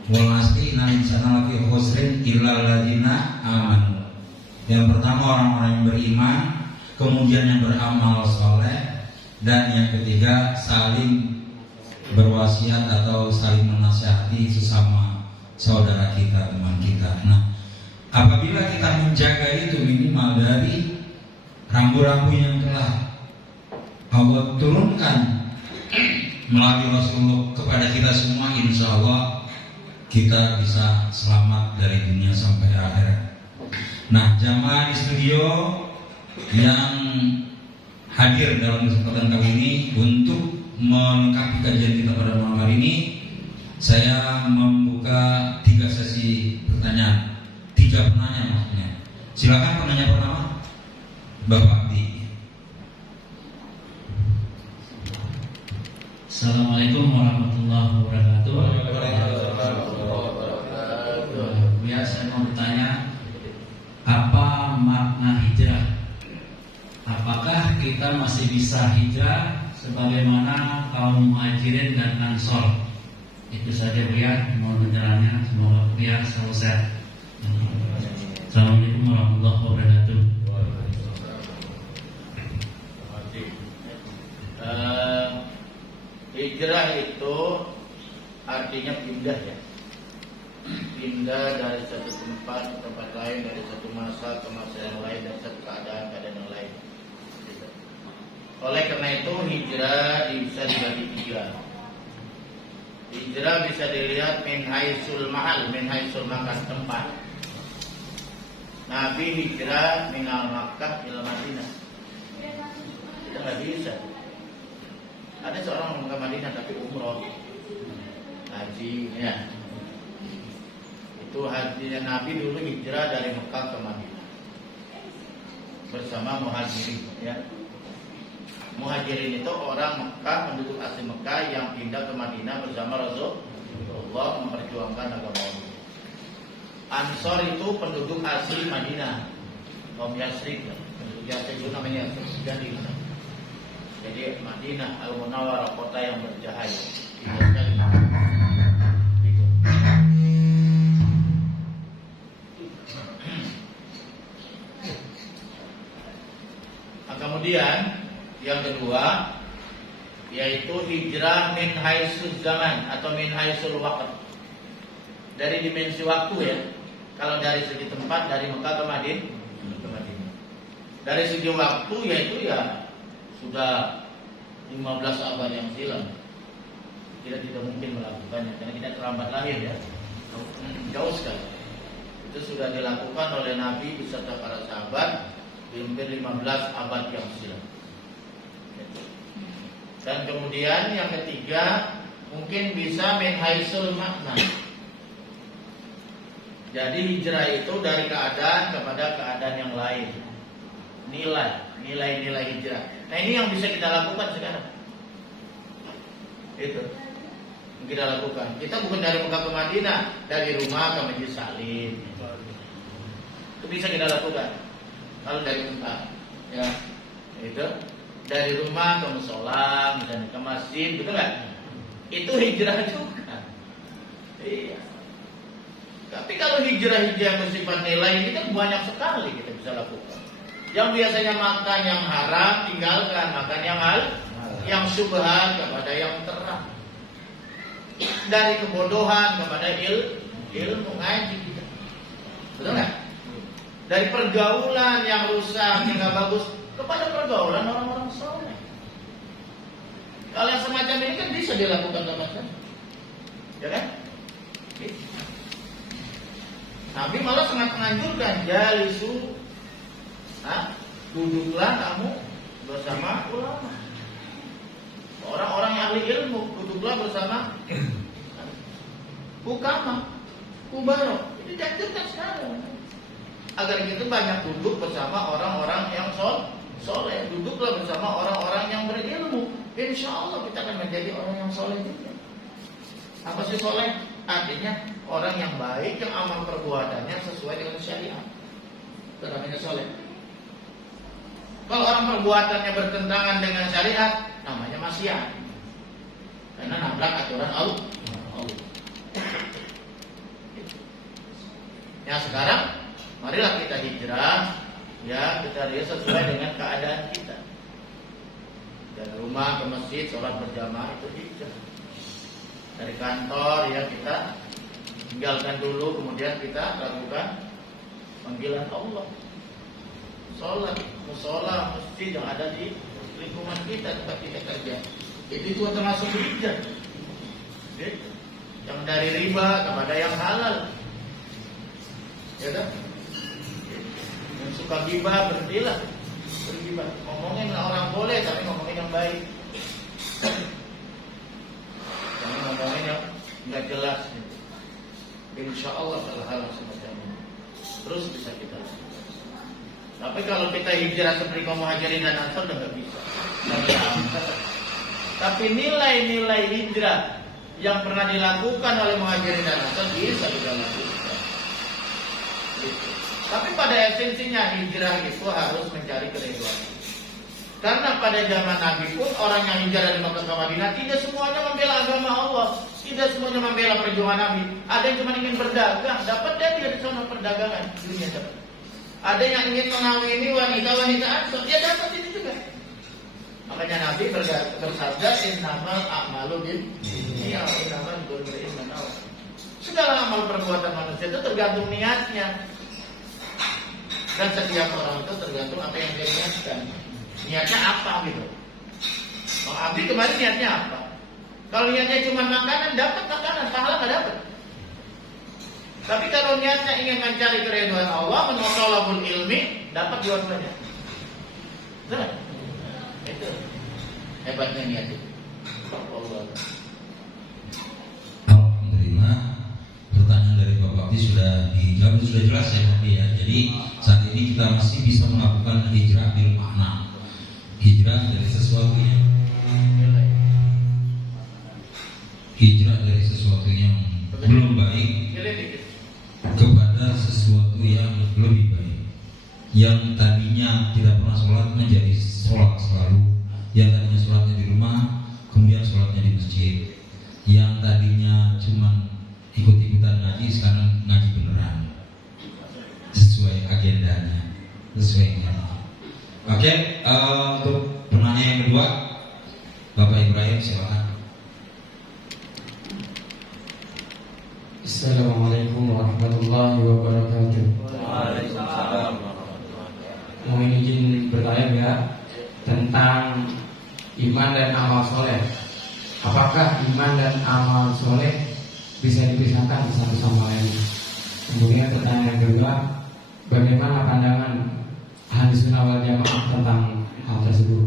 wal asri innal insana lafi khusrin illal ladzina amanu. Yang pertama orang-orang yang beriman, kemudian yang beramal soleh, dan yang ketiga saling berwasiat atau saling menasihati sesama saudara kita, teman kita. Nah, apabila kita menjaga itu minimal dari rambu-rambu yang telah Allah turunkan melalui Rasulullah kepada kita semua, insya Allah kita bisa selamat dari dunia sampai akhirat. Nah, jamaah di studio yang hadir dalam kesempatan kali ini untuk melengkapi kajian kita pada malam hari ini, saya membuka 3 sesi pertanyaan, 3 penanya maksudnya. Silakan penanya pertama, Bapak Abdi. Assalamualaikum warahmatullahi wabarakatuh. Ya, saya mau bertanya, apa makna hijrah? Apakah kita masih bisa hijrah sebagaimana kaum Muhajirin dan Ansor? Itu saja Buya, mohon penjelasannya. Semoga Buya selalu sehat. Assalamualaikum warahmatullahi wabarakatuh. Hijrah itu artinya pindah ya. Pindah dari satu tempat ke tempat lain, dari satu masa ke masa yang lain, dari satu keadaan yang lain. Oleh karena itu hijrah bisa dibagi 3. Hijrah bisa dilihat min haisul mahal, min haisul makan, tempat. Nabi hijrah minal Makkah ila Madinah. Kita nggak bisa. Ada seorang orang ke Madinah tapi umroh, haji ya. Itu hajinya Nabi dulu hijrah dari Mekah ke Madinah bersama muhajirin ya. Muhajirin itu orang Mekah, penduduk asli Mekah yang pindah ke Madinah bersama Rasulullah memperjuangkan agama Allah. Ansor itu penduduk asli Madinah, kaum Yasrib. Penduduk Yasrib itu namanya Yasrib. Jadi Madinah Al-Munawwarah, kota yang bercahaya. Itu. Nah, kemudian yang kedua yaitu hijrah min haisul zaman atau min haisul waqt. Dari dimensi waktu ya. Kalau dari segi tempat dari Mekah ke Madinah. Dari segi waktu yaitu ya sudah 15 abad yang silam. Kita tidak mungkin melakukannya karena kita terlambat lahir ya. Jauh sekali. Itu sudah dilakukan oleh Nabi beserta para sahabat hampir 15 abad yang silam. Dan kemudian yang ketiga mungkin bisa min haisul makna. Jadi hijrah itu dari keadaan kepada keadaan yang lain. Nilai-nilai hijrah. Nah ini yang bisa kita lakukan sekarang. Itu yang kita lakukan. Kita bukan dari Mekah ke Madinah, dari rumah ke Masjid Salim. Itu bisa kita lakukan. Kalau dari Mekah, ya itu dari rumah ke musola, misalnya ke masjid, betul nggak? Itu hijrah juga. Iya. Tapi kalau hijrah-hijrah bersifat nilai ini kan banyak sekali kita bisa lakukan. Yang biasanya makan yang haram tinggalkan, makan yang halal, yang syubhat kepada yang terang. Dari kebodohan kepada ilmu ngaji kita. Betul nggak? Dari pergaulan yang rusak, yang nggak bagus kepada pergaulan orang-orang soleh. Kalau yang semacam ini kan bisa dilakukan teman-teman, ya kan? Nabi malah sangat menganjurkan jalisu duduklah kamu bersama ulama. Orang-orang yang ahli ilmu, duduklah bersama hukama, kubaro. Ini dekat sekarang. Agar kita banyak duduk bersama orang-orang yang soleh. Duduklah bersama orang-orang yang berilmu. Insya Allah kita akan menjadi orang yang soleh juga. Apa sih soleh? Artinya orang yang baik, yang amal perbuatannya sesuai dengan syariat. Itu namanya soleh. Kalau orang perbuatannya bertentangan dengan syariat, namanya maksiat. Karena nabrak aturan Allah. Ya sekarang, marilah kita hijrah. Ya, kita lihat sesuai dengan keadaan kita. Dari rumah ke masjid, sholat berjamaah itu hijrah. Dari kantor ya kita tinggalkan dulu, kemudian kita lakukan panggilan Allah. Sholat, musola, masjid yang ada di lingkungan kita tempat kita kerja. Itu termasuk hijrah. Yang dari riba kepada yang halal. Ya kan? Yang suka gibah berhentilah. Bergibah. Ngomongin orang boleh, tapi ngomongin yang baik. Jangan ngomongin yang nggak jelas. Insya Allah hal-hal semacam ini terus bisa kita. Tapi kalau kita hijrah seperti kaum Muhajirin dan Ansor udah nggak bisa. Tapi nilai-nilai hijrah yang pernah dilakukan oleh Muhajirin dan Ansor bisa kita lakukan. Tapi pada esensinya hijrah itu harus mencari keridhaan. Karena pada zaman Nabi pun orang yang hijrah dari Makkah ke Madinah tidak semuanya membela agama Allah, tidak semuanya membela perjuangan Nabi. Ada yang cuma ingin berdagang, dapat dia tidak di sana perdagangan dunia dapat. Ada yang ingin mengawini wanita-wanita Ansor, dia dapat ini juga. Makanya Nabi bersabda, innamal a'malu binniyat, innamal bi'imri'in ma nawa. Segala amal perbuatan manusia itu tergantung niatnya. Dan setiap orang itu tergantung apa yang dia niatkan. Niatnya apa gitu. Bang Abdi kemarin niatnya apa? Kalau niatnya cuma makanan, dapat makanan, pahala nggak dapat. Tapi kalau niatnya ingin mencari keridhaan Allah, menolabul ilmi, dapat dua-duanya. Betul? Itu hebatnya niat itu. Allah. Alhamdulillah, pertanyaan dari Bapak Abdi sudah dijawab, sudah jelas ya Pak ya. Jadi saat ini kita masih bisa melakukan hijrah bil makna. Hijrah dari sesuatu yang belum baik kepada sesuatu yang lebih baik. Yang tadinya tidak pernah sholat menjadi sholat selalu. Yang tadinya sholatnya di rumah, kemudian sholatnya di masjid. Yang tadinya cuma ikut-ikutan ngaji, sekarang ngaji beneran sesuai agendanya, sesuai ini. Oke, untuk penanya yang kedua, Bapak Ibrahim silakan. Assalamualaikum warahmatullahi wabarakatuh. Waalaikumsalam. Mohon izin bertanya ya tentang iman dan amal soleh. Apakah iman dan amal soleh bisa dipisahkan satu sama lain? Kemudian pertanyaan kedua, bagaimana pandangan Ahli Sunnah wal Jamaah tentang hal tersebut?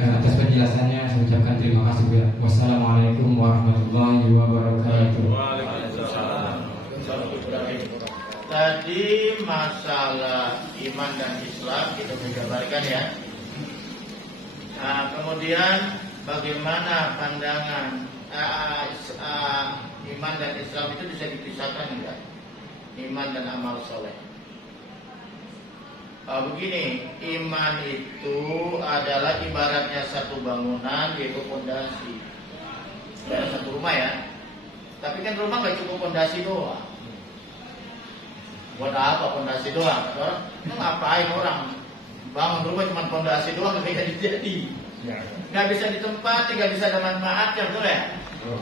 Atas penjelasannya saya ucapkan terima kasih ya. Wassalamualaikum warahmatullahi wabarakatuh. Tadi masalah iman dan Islam kita menjabarkan ya. Nah, kemudian bagaimana pandangan iman dan Islam itu bisa dipisahkan enggak? Iman dan amal soleh. Begini, iman itu adalah ibaratnya satu bangunan yaitu fondasi. Satu rumah ya. Tapi kan rumah nggak cukup fondasi doang. Buat apa fondasi doang? Ngapain orang bangun rumah cuma fondasi doang nggak jadi? Nggak bisa ditempati, nggak bisa ada manfaatnya, betul ya?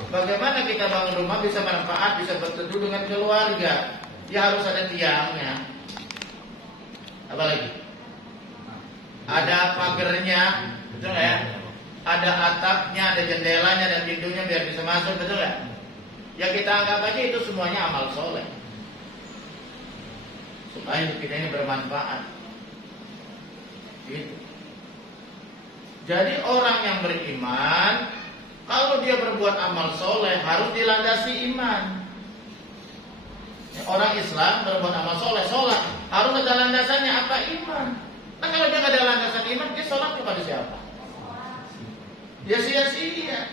Bagaimana kita bangun rumah bisa manfaat, bisa berteduh dengan keluarga? Ya harus ada tiangnya. Apa lagi? Ada pagernya, betul ya? Ada atapnya, ada jendelanya dan pintunya biar bisa masuk, betul ya? Ya kita anggap aja itu semuanya amal soleh. Supaya hidup kita ini bermanfaat. Jadi orang yang beriman, kalau dia berbuat amal soleh harus dilandasi iman. Orang Islam berbuat amal soleh, sholat harus ada landasannya apa? Iman. Nah kalau dia nggak ada landasan iman, dia sholat kepada siapa? Dia sia-sia.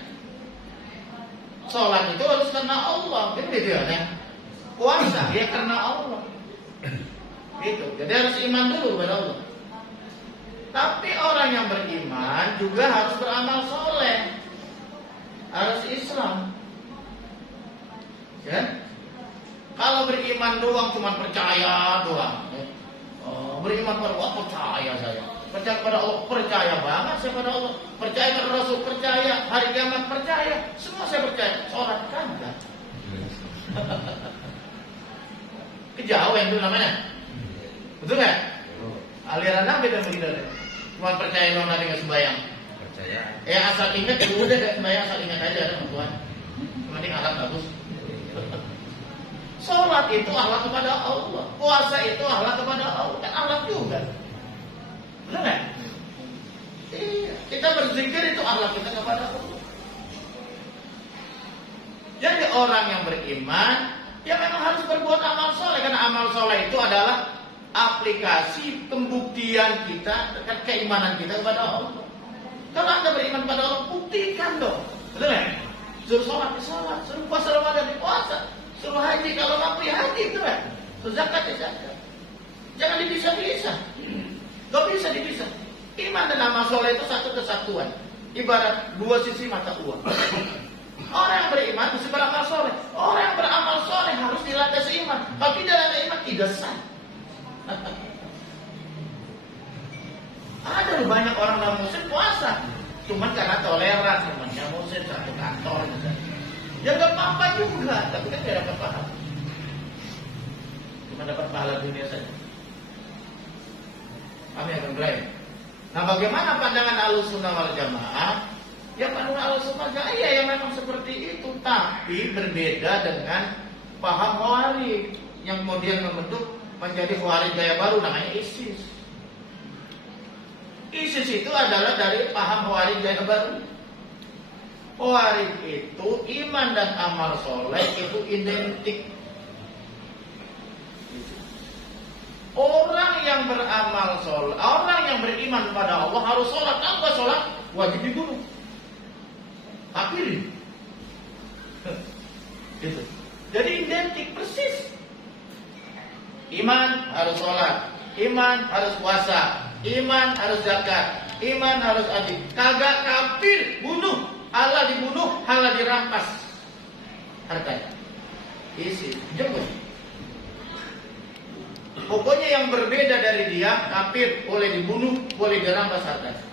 Sholat itu harus karena Allah, gitu ya. Puasa ya karena Allah. Gitu. Jadi harus iman dulu kepada Allah. Tapi orang yang beriman juga harus beramal soleh, harus Islam. Ya. Kalau beriman doang cuma percaya doang, ya. Beriman pada Allah percaya saya, percaya pada Allah percaya banget saya pada Allah, percaya pada Rasul percaya, hari kiamat percaya, semua saya percaya. Sholat kagak. Kejauhan itu namanya, betul nggak? Aliran Nabi dan begitu. Cuma percaya doang Nabi nggak sembahyang. Percaya. Asal ingat udah nggak sembahyang, asal ingat aja ada Tuhan. Penting akhlak bagus. Sholat itu akhlak kepada Allah, puasa itu akhlak kepada Allah, kan akhlak juga. Benar nggak? Iya, kita berzikir itu akhlak kita kepada Allah. Jadi orang yang beriman, ya memang harus berbuat amal soleh, karena amal soleh itu adalah aplikasi pembuktian kita dengan keimanan kita kepada Allah. Kalau Anda beriman pada Allah, buktikan dong. Betul nggak? Suruh sholat di sholat, suruh puasa Ramadan di puasa, suruh haji kalau mampu ya haji, itu kan? Suruh zakat ya zakat. Jangan dipisah-pisah. Gak bisa dipisah. Iman dan amal soleh itu satu kesatuan. Ibarat dua sisi mata uang. Orang yang beriman mesti beramal soleh. Orang yang beramal soleh harus dilandasi iman. Kalau tidak ada iman tidak sah. Ada loh banyak orang non muslim puasa, cuman karena toleran temannya muslim satu kantor gitu. Ya gak apa-apa juga, tapi kan gak dapat pahala. Cuma dapat pahala dunia saja. Kami akan mulai. Nah bagaimana pandangan Ahlussunnah wal Jamaah? Ya pandangan Ahlussunnah wal Jamaah ya yang memang seperti itu, tapi berbeda dengan paham Khawarij yang kemudian membentuk menjadi Khawarij gaya baru namanya ISIS. ISIS itu adalah dari paham Khawarij gaya baru. Khawarij itu iman dan amal soleh itu identik. Orang yang beramal soleh, orang yang beriman kepada Allah harus sholat. Kalau nggak sholat wajib dibunuh. Kafirin. Gitu. Jadi identik persis. Iman harus sholat, iman harus puasa, iman harus zakat, iman harus haji. Kagak kafir, bunuh, Allah dibunuh, Allah dirampas hartanya. Isi, jemput. Pokoknya yang berbeda dari dia kafir, boleh dibunuh, boleh dirampas hartanya.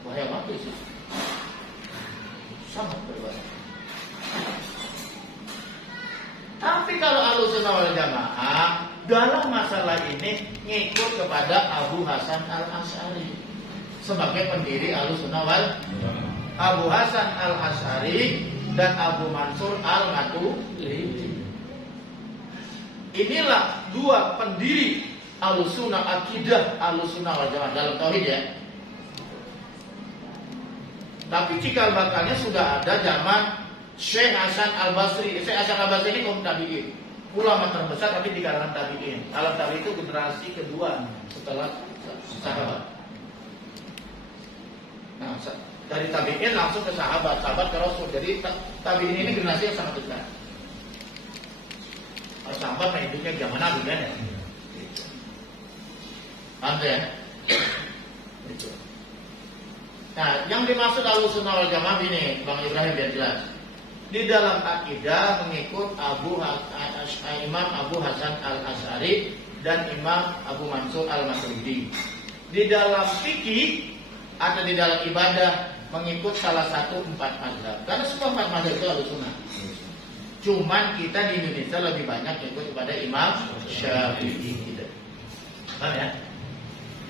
Bahaya banget sih. Sangat berbahaya. Tapi kalau Ahlussunnah wal Jamaah dalam masalah ini ngikut kepada Abu Hasan Al-Asy'ari sebagai pendiri Ahlussunnah wal Jamaah. Abu Hasan Al-Asy'ari dan Abu Mansur Al-Maturidi. Inilah dua pendiri Ahlussunnah, akidah Ahlussunnah wal Jamaah dalam tauhid ya. Tapi cikal bakalnya sudah ada zaman Syekh Hasan Al-Basri. Syekh Hasan Al-Basri ini kaum tabi'in, ulama terbesar tapi di kalangan tabi'in. Alam tabi'in itu generasi kedua setelah sahabat. Nah, dari tabi'in langsung ke sahabat, sahabat ke Rasul. Jadi tabi'in ini generasi yang sangat dekat. Kalau sahabat mah hidupnya zaman Nabi kan ya. Paham ya? Itu. Nah, yang dimaksud Ahlussunnah wal Jamaah ini, Bang Ibrahim biar jelas. Di dalam akidah mengikut Imam Abu Hasan Al-Asy'ari dan Imam Abu Mansur Al-Maturidi. Di dalam fikih atau di dalam ibadah mengikut salah satu 4 mazhab. Karena semua 4 mazhab itu Ahlussunnah. Cuman kita di Indonesia lebih banyak ikut kepada Imam Syafi'i gitu. Paham ya?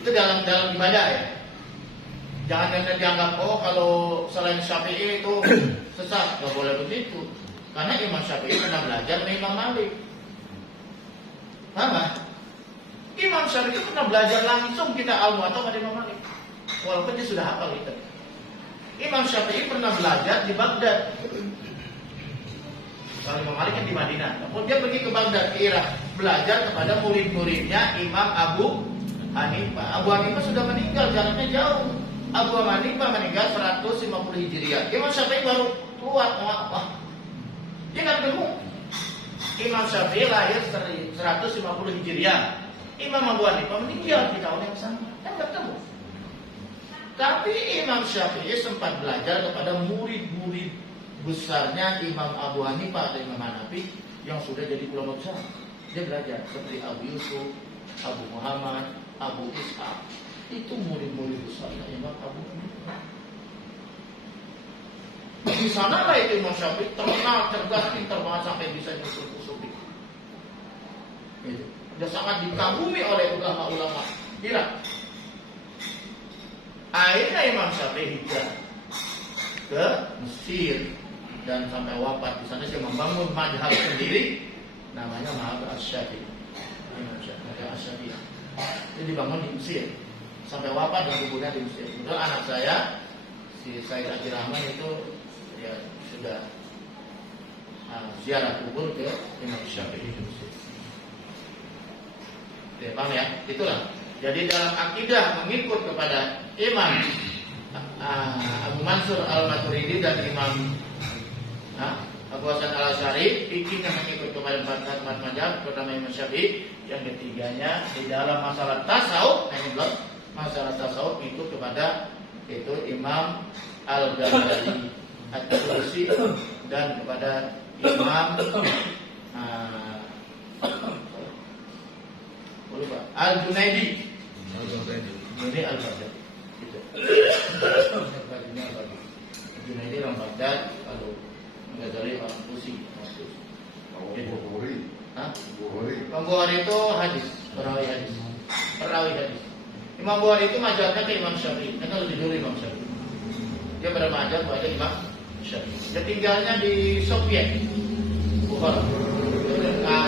Itu dalam ibadah ya. Jangan dianggap kalau selain Syafi'i itu sesat, nggak boleh begitu. Karena Imam Syafi'i pernah belajar dengan Imam Malik. Paham? Imam Syafi'i pernah belajar langsung kita al-Muwatta dari Imam Malik. walaupun dia sudah hafal itu. Imam Syafi'i pernah belajar di Baghdad. Kalau Imam Malik kan di Madinah. Namun dia pergi ke Baghdad, ke Irak, belajar kepada murid-muridnya Imam Abu Hanifah. Abu Hanifah sudah meninggal, jaraknya jauh. Abu Hanifah meninggal 150 Hijriah. Imam Syafi'i baru keluar, apa? Dia nggak ketemu. Imam Syafi'i lahir 150 Hijriah. Imam Abu Hanifah meninggal di tahun yang sama. Kan nggak ketemu. Tapi Imam Syafi'i sempat belajar kepada murid-murid besarnya Imam Abu Hanifah dan Imam Hanafi yang sudah jadi ulama besar. Dia belajar seperti Abu Yusuf, Abu Muhammad, Abu Ishaq. Itu murid-murid besarnya Imam Abu Hanifah. Di sanalah itu Imam Syafi'i terkenal, cerdas, pintar banget sampai bisa nyusul-nyusul. Dia sangat dikagumi oleh ulama-ulama Irak. Akhirnya Imam Syafi'i hijrah ke Mesir dan sampai wafat di sana dia membangun madhab sendiri namanya Madhab Asy-Syafi'i. Imam Syafi'i. Dia dibangun di Mesir sampai wafat dan kuburnya di Mesir. Kemudian anak saya si Said Akhir Rahman itu ya sudah ziarah kubur ke Imam Syafi'i di Mesir. Ya, paham ya? Itulah. Jadi dalam akidah mengikut kepada Imam Abu Mansur Al-Maturidi dan Imam Abu Hasan Al-Asy'ari, fikihnya mengikut kepada empat mazhab, pertama Imam Syafi'i, yang ketiganya di dalam masalah tasawuf, masalah tasawuf ikut kepada itu Imam Al-Ghazali At-Tusi dan kepada Imam Al-Junaidi. Ini Al-Baghdadi. Gitu. Al-Junaidi orang Baghdad, kalau Ghazali orang Tusi. Bukhari. Imam Bukhari itu hadis, perawi hadis. Imam Bukhari itu mazhabnya ke Imam Syafi'i. Karena lebih dulu Imam Syafi'i. Dia bermazhab kepada Imam Syafi'i. Dia tinggalnya di Soviet. Bukhari.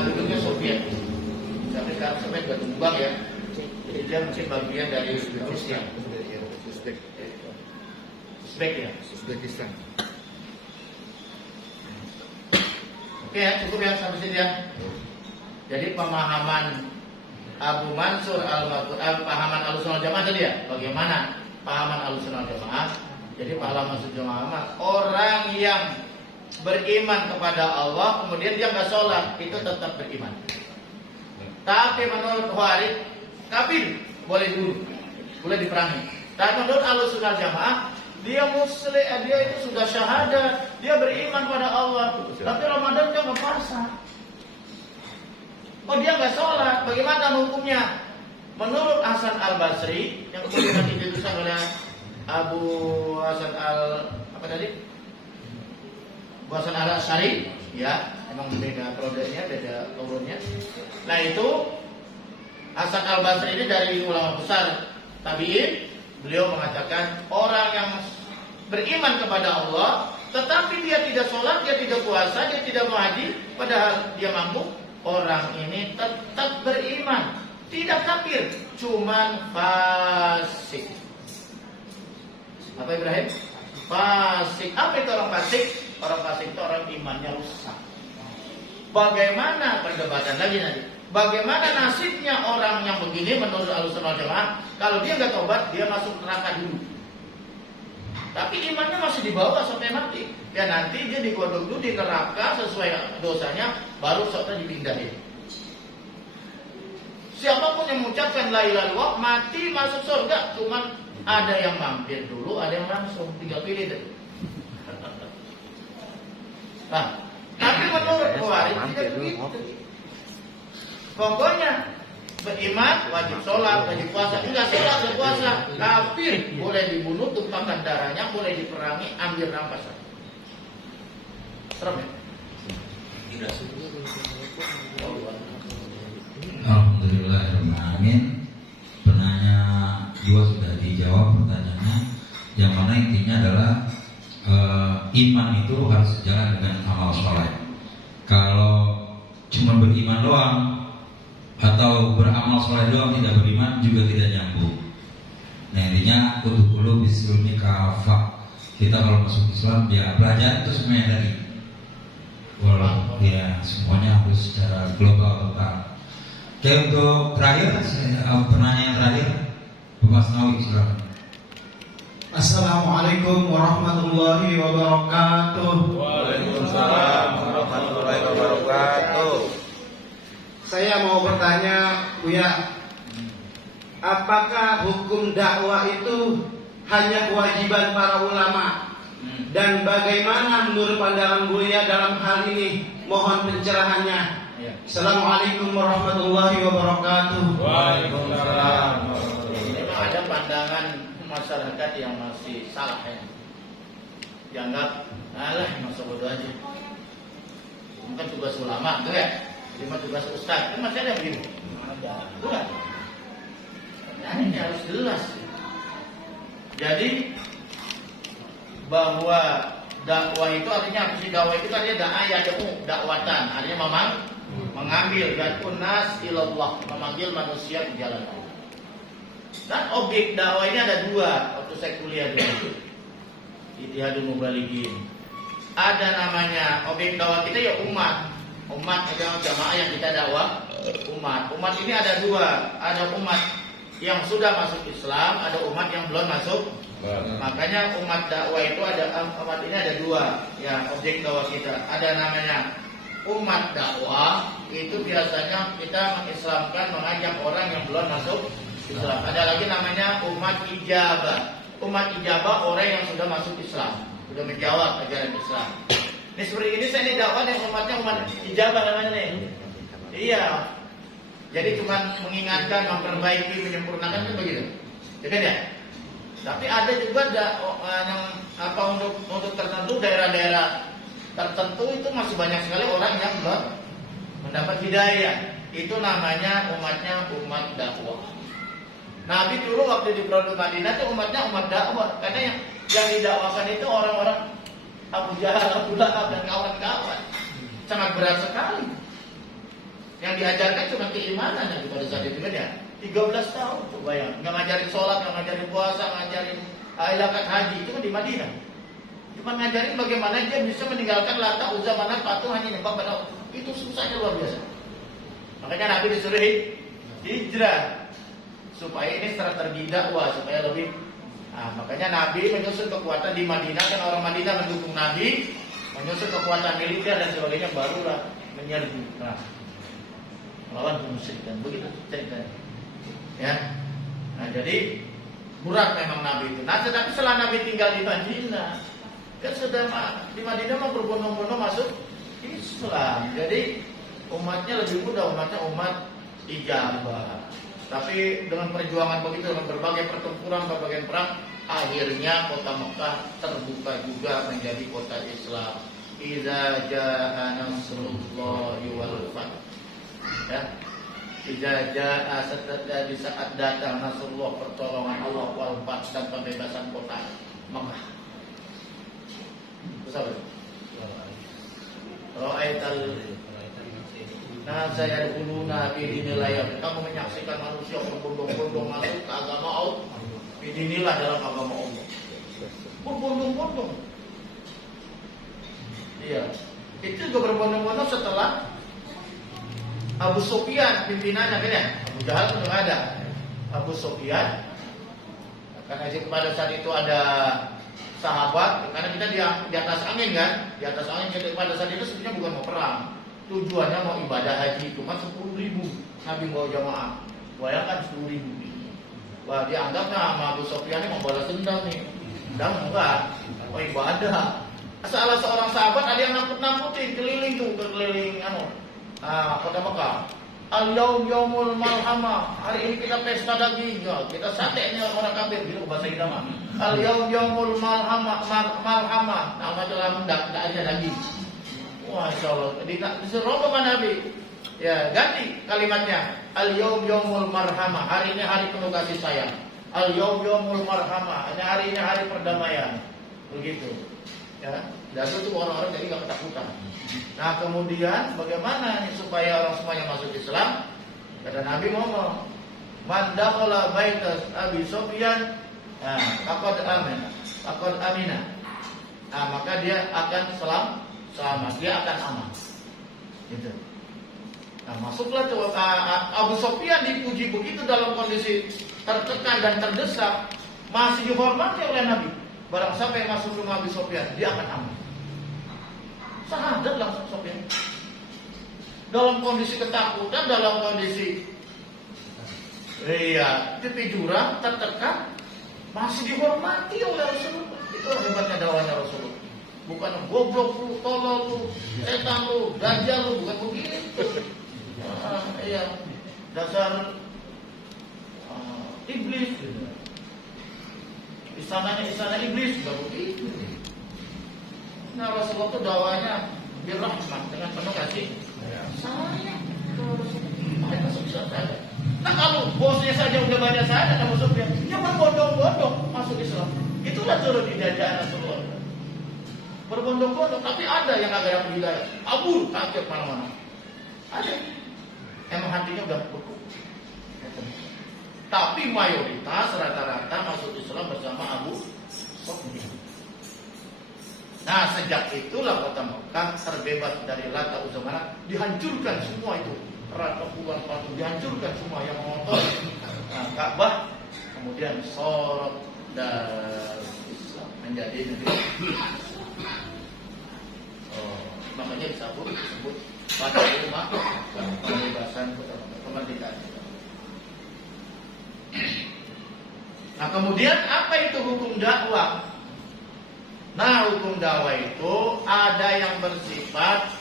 Duduknya Soviet. Sampai sekarang sampai berkembang ya. Jadi dia mungkin bagian dari Rusia. Uzbek ya. Uzbekistan. Oke ya, cukup ya sampai sini ya. Jadi pemahaman Abu Mansur pahaman Ahlussunnah Jamaah tadi ya. Bagaimana pahaman Ahlussunnah Jamaah? Jadi pahaman Ahlussunnah Jamaah orang yang beriman kepada Allah kemudian dia nggak sholat itu tetap beriman. Tapi menurut Khawarij kafir, boleh dulu, boleh diperangi. Tapi menurut Ahlussunnah Jamaah dia muslim, dia itu sudah syahadat, dia beriman pada Allah. Tapi Ramadan dia nggak puasa. Oh dia nggak sholat, bagaimana hukumnya? Menurut Hasan Al-Basri yang kemudian dijelaskan oleh Abu Hasan Abu Hasan Al-Asy'ari, ya, emang beda prodenya, beda turunnya. Nah itu Hasan Al-Basri ini dari ulama besar tabi'in, beliau mengatakan orang yang beriman kepada Allah, tetapi dia tidak sholat, dia tidak puasa, dia tidak mau haji, padahal dia mampu. Orang ini tetap beriman, tidak kafir, cuman fasik. Apa Ibrahim? Fasik. Apa itu orang fasik? Orang fasik itu orang imannya rusak. Bagaimana perdebatan lagi nanti? Bagaimana nasibnya orang yang begini menurut Ahlussunnah Jamaah? Kalau dia nggak tobat, dia masuk neraka dulu. Tapi imannya masih di bawah sampai mati. Ya nanti dia digodok dulu di neraka sesuai dosanya, baru saatnya dipindahin. Siapapun yang mengucapkan la ilaha illallah mati masuk surga, cuman ada yang mampir dulu, ada yang langsung, tinggal pilih deh. Nah, tapi menurut Khawarij tidak begitu. Pokoknya beriman, wajib sholat, wajib puasa. Enggak sholat, enggak puasa, kafir. Boleh dibunuh, tumpahkan darahnya, boleh diperangi, ambil rampasan. Serem ya? Tidak. Alhamdulillahirrahmanirrahim. Penanya dua sudah dijawab pertanyaannya. Yang mana intinya adalah iman itu harus sejalan dengan amal soleh. Kalau cuma beriman doang atau beramal soleh doang tidak beriman juga tidak nyambung. Nah intinya udkhulu bisilmi kafah. Kita kalau masuk Islam ya belajar itu semuanya tadi. Walau ya semuanya harus secara global total. Oke, untuk terakhir pertanyaan terakhir Bapak Asnawi, silakan. Assalamualaikum warahmatullahi wabarakatuh. Waalaikumsalam warahmatullahi wabarakatuh. Saya mau bertanya, Buya, apakah hukum dakwah itu hanya kewajiban para ulama? Dan bagaimana menurut pandangan Buya dalam hal ini? Mohon pencerahannya. Assalamualaikum warahmatullahi wabarakatuh. Waalaikumsalam. Memang ada pandangan masyarakat yang masih salah ya. Dianggap, alah masa bodoh aja. Bukan tugas ulama, itu ya. Cuma tugas ustaz, kan masih ada yang begini. Itu kan? Nah, ini harus jelas. Jadi bahwa dakwah itu artinya apa sih? Dakwah itu artinya dakwatan, artinya memang mengambil dan unas ilallah, memanggil manusia ke jalan Allah. Dan objek dakwah ini ada dua. Waktu saya kuliah dulu, Ittihadul Mubalighin, ada namanya objek dakwah kita ya umat adalah jamaah yang kita dakwah. Umat ini ada dua. Ada umat yang sudah masuk Islam, ada umat yang belum masuk. Makanya umat dakwah itu umat ini ada dua. Ya, objek dakwah kita ada namanya umat dakwah, itu biasanya kita mengislamkan, mengajak orang yang belum masuk Islam. Ada lagi namanya umat ijabah. Umat ijabah orang yang sudah masuk Islam, sudah menjawab ajaran Islam. Ini seperti ini saya ini dakwah dan umatnya umat ijabah namanya nih. Iya. Jadi cuma mengingatkan, memperbaiki, menyempurnakan kan begitu. Jadi ya. Tapi ada juga yang untuk tertentu daerah-daerah tertentu itu masih banyak sekali orang yang belum mendapat hidayah. Itu namanya umatnya umat dakwah. Nabi dulu waktu di Produk Madinah itu umatnya umat dakwah. Karena yang didakwakan itu orang-orang Abu Jahal, Abu Lahab dan kawan-kawan. Sangat berat sekali. Yang diajarkan cuma keimanan yang pada saat itu kan ya. 13 tahun tuh bayang. Nggak ngajarin sholat, nggak ngajarin puasa, nggak ngajarin zakat haji. Itu kan di Madinah. Cuma ngajarin bagaimana dia bisa meninggalkan Lata, Uzza, Manat, patung hanya nyembah pada Allah. Itu susahnya luar biasa. Makanya Nabi disuruh hijrah supaya ini strategi dakwah, supaya lebih. Makanya Nabi menyusun kekuatan di Madinah, kan orang Madinah mendukung Nabi, menyusun kekuatan militer dan sebagainya, barulah menyerbu melawan kemusyrikan. Begitu ceritanya. Ya. Nah, jadi berat memang Nabi itu. Nah, tetapi setelah Nabi tinggal di Madinah, kan sudah di Madinah mau berbondong-bondong masuk Islam. Jadi umatnya lebih mudah, umatnya umat ijabah. Tapi dengan perjuangan begitu, dengan berbagai pertempuran, berbagai perang, akhirnya kota Mekah terbuka juga menjadi kota Islam. Idza jaa nasrullahi wal fath. Ya. Idza jaa di saat datang nasrullah, pertolongan Allah, wal fath, dan pembebasan kota Mekah. Bersama. Ra'aital saya dulu nabi dinilai. Kamu menyaksikan manusia berbondong-bondong masuk ke agama Allah. Inilah dalam agama Allah. Berbondong-bondong. Iya. Itu juga berbondong-bondong setelah Abu Sufyan pimpinannya kan ya. Abu Jahal itu nggak ada. Abu Sufyan. Karena pada saat itu ada sahabat, karena kita di atas angin kan, di atas angin kita pada saat itu sebenarnya bukan mau perang, tujuannya mau ibadah haji, cuma 10.000 Nabi bawa jamaah, bayangkan 10.000. Wah, dianggapnya sama Abu Sufyan ini mau balas dendam nih, dan enggak, mau ibadah. Salah seorang sahabat ada yang nakut-nakutin, keliling kota Mekah. Al-yaum yaumul malhamah. Hari ini kita pesta daging, kita sate ini orang kafir, gitu bahasa kita mah. Al-yaum yaumul malhamah. Nama dalam tidak ada daging. Masya Allah. Disuruh apa Nabi? Ya, ganti kalimatnya. Al-yaum yaumul marhamah. Hari ini hari penuh kasih sayang. Al-yaum yaumul marhamah. Hari ini hari perdamaian. Begitu. Ya, dan itu orang-orang jadi nggak ketakutan. Nah, kemudian bagaimana nih supaya orang semuanya masuk Islam? Kata Nabi ngomong, Man dakhala baitas Abi Sufyan faqad amina. Maka dia akan selamat, dia akan aman. Gitu. Nah, masuklah tuh Abu Sufyan dipuji begitu dalam kondisi tertekan dan terdesak, masih dihormati oleh Nabi. Barang siapa yang masuk rumah Abu Sufyan, dia akan aman. Sahadat langsung Sufyan. Dalam kondisi ketakutan, dalam kondisi tepi jurang, tertekan, masih dihormati oleh Rasulullah. Itu hebatnya dakwahnya Rasulullah. Bukan goblok lu, tolol lu, setan lu, dajjal lu, bukan begini. Dasar iblis. Istana iblis juga begitu. Nah, Rasulullah itu dakwahnya birrahmah, dengan penuh kasih sayang. Nah, kalau bosnya saja udah banyak sayang sama Sufyan, dia berbondong-bondong masuk Islam. Itulah turun di jajahan Rasulullah. Berbondong-bondong, tapi ada yang agak dapat hidayah. Abu kaget mana-mana. Ada. Emang hatinya udah beku. Tapi mayoritas rata-rata masuk Islam bersama Abu Sufyan. Nah, sejak itulah kota Mekah terbebas dari Lata Uzza Manat, dihancurkan semua itu. Ratusan patung dihancurkan semua yang mengotori Ka'bah, kemudian sorot dan Islam menjadi negeri. Makanya disebut pada rumah pembebasan kemerdekaan. Nah, kemudian apa itu hukum dakwah? Nah, hukum dakwah itu ada yang bersifat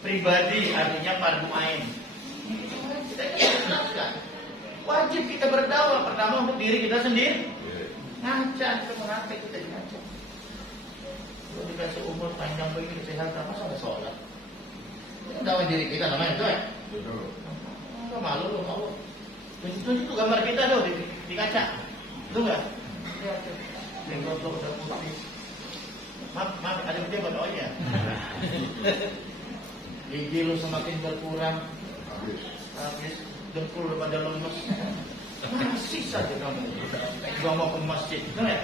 pribadi, artinya fardu ain. Kita jelaskan. Wajib kita berdakwah pertama untuk diri kita sendiri. Ngaca, mengaca kita ngaca. Kalau dikasih umur panjang begini kesehatan, masa ada sholat? Itu dakwah diri kita namanya itu ya. Enggak malu loh, malu. Tunjuk tuh gambar kita dong di kaca. Itu enggak? Jenggot lo udah putih. Maaf, ada pejabat oh ya. Gigi lu semakin berkurang, habis dengkul lu pada lemes. Masih saja kamu gak mau ke masjid, betul ya?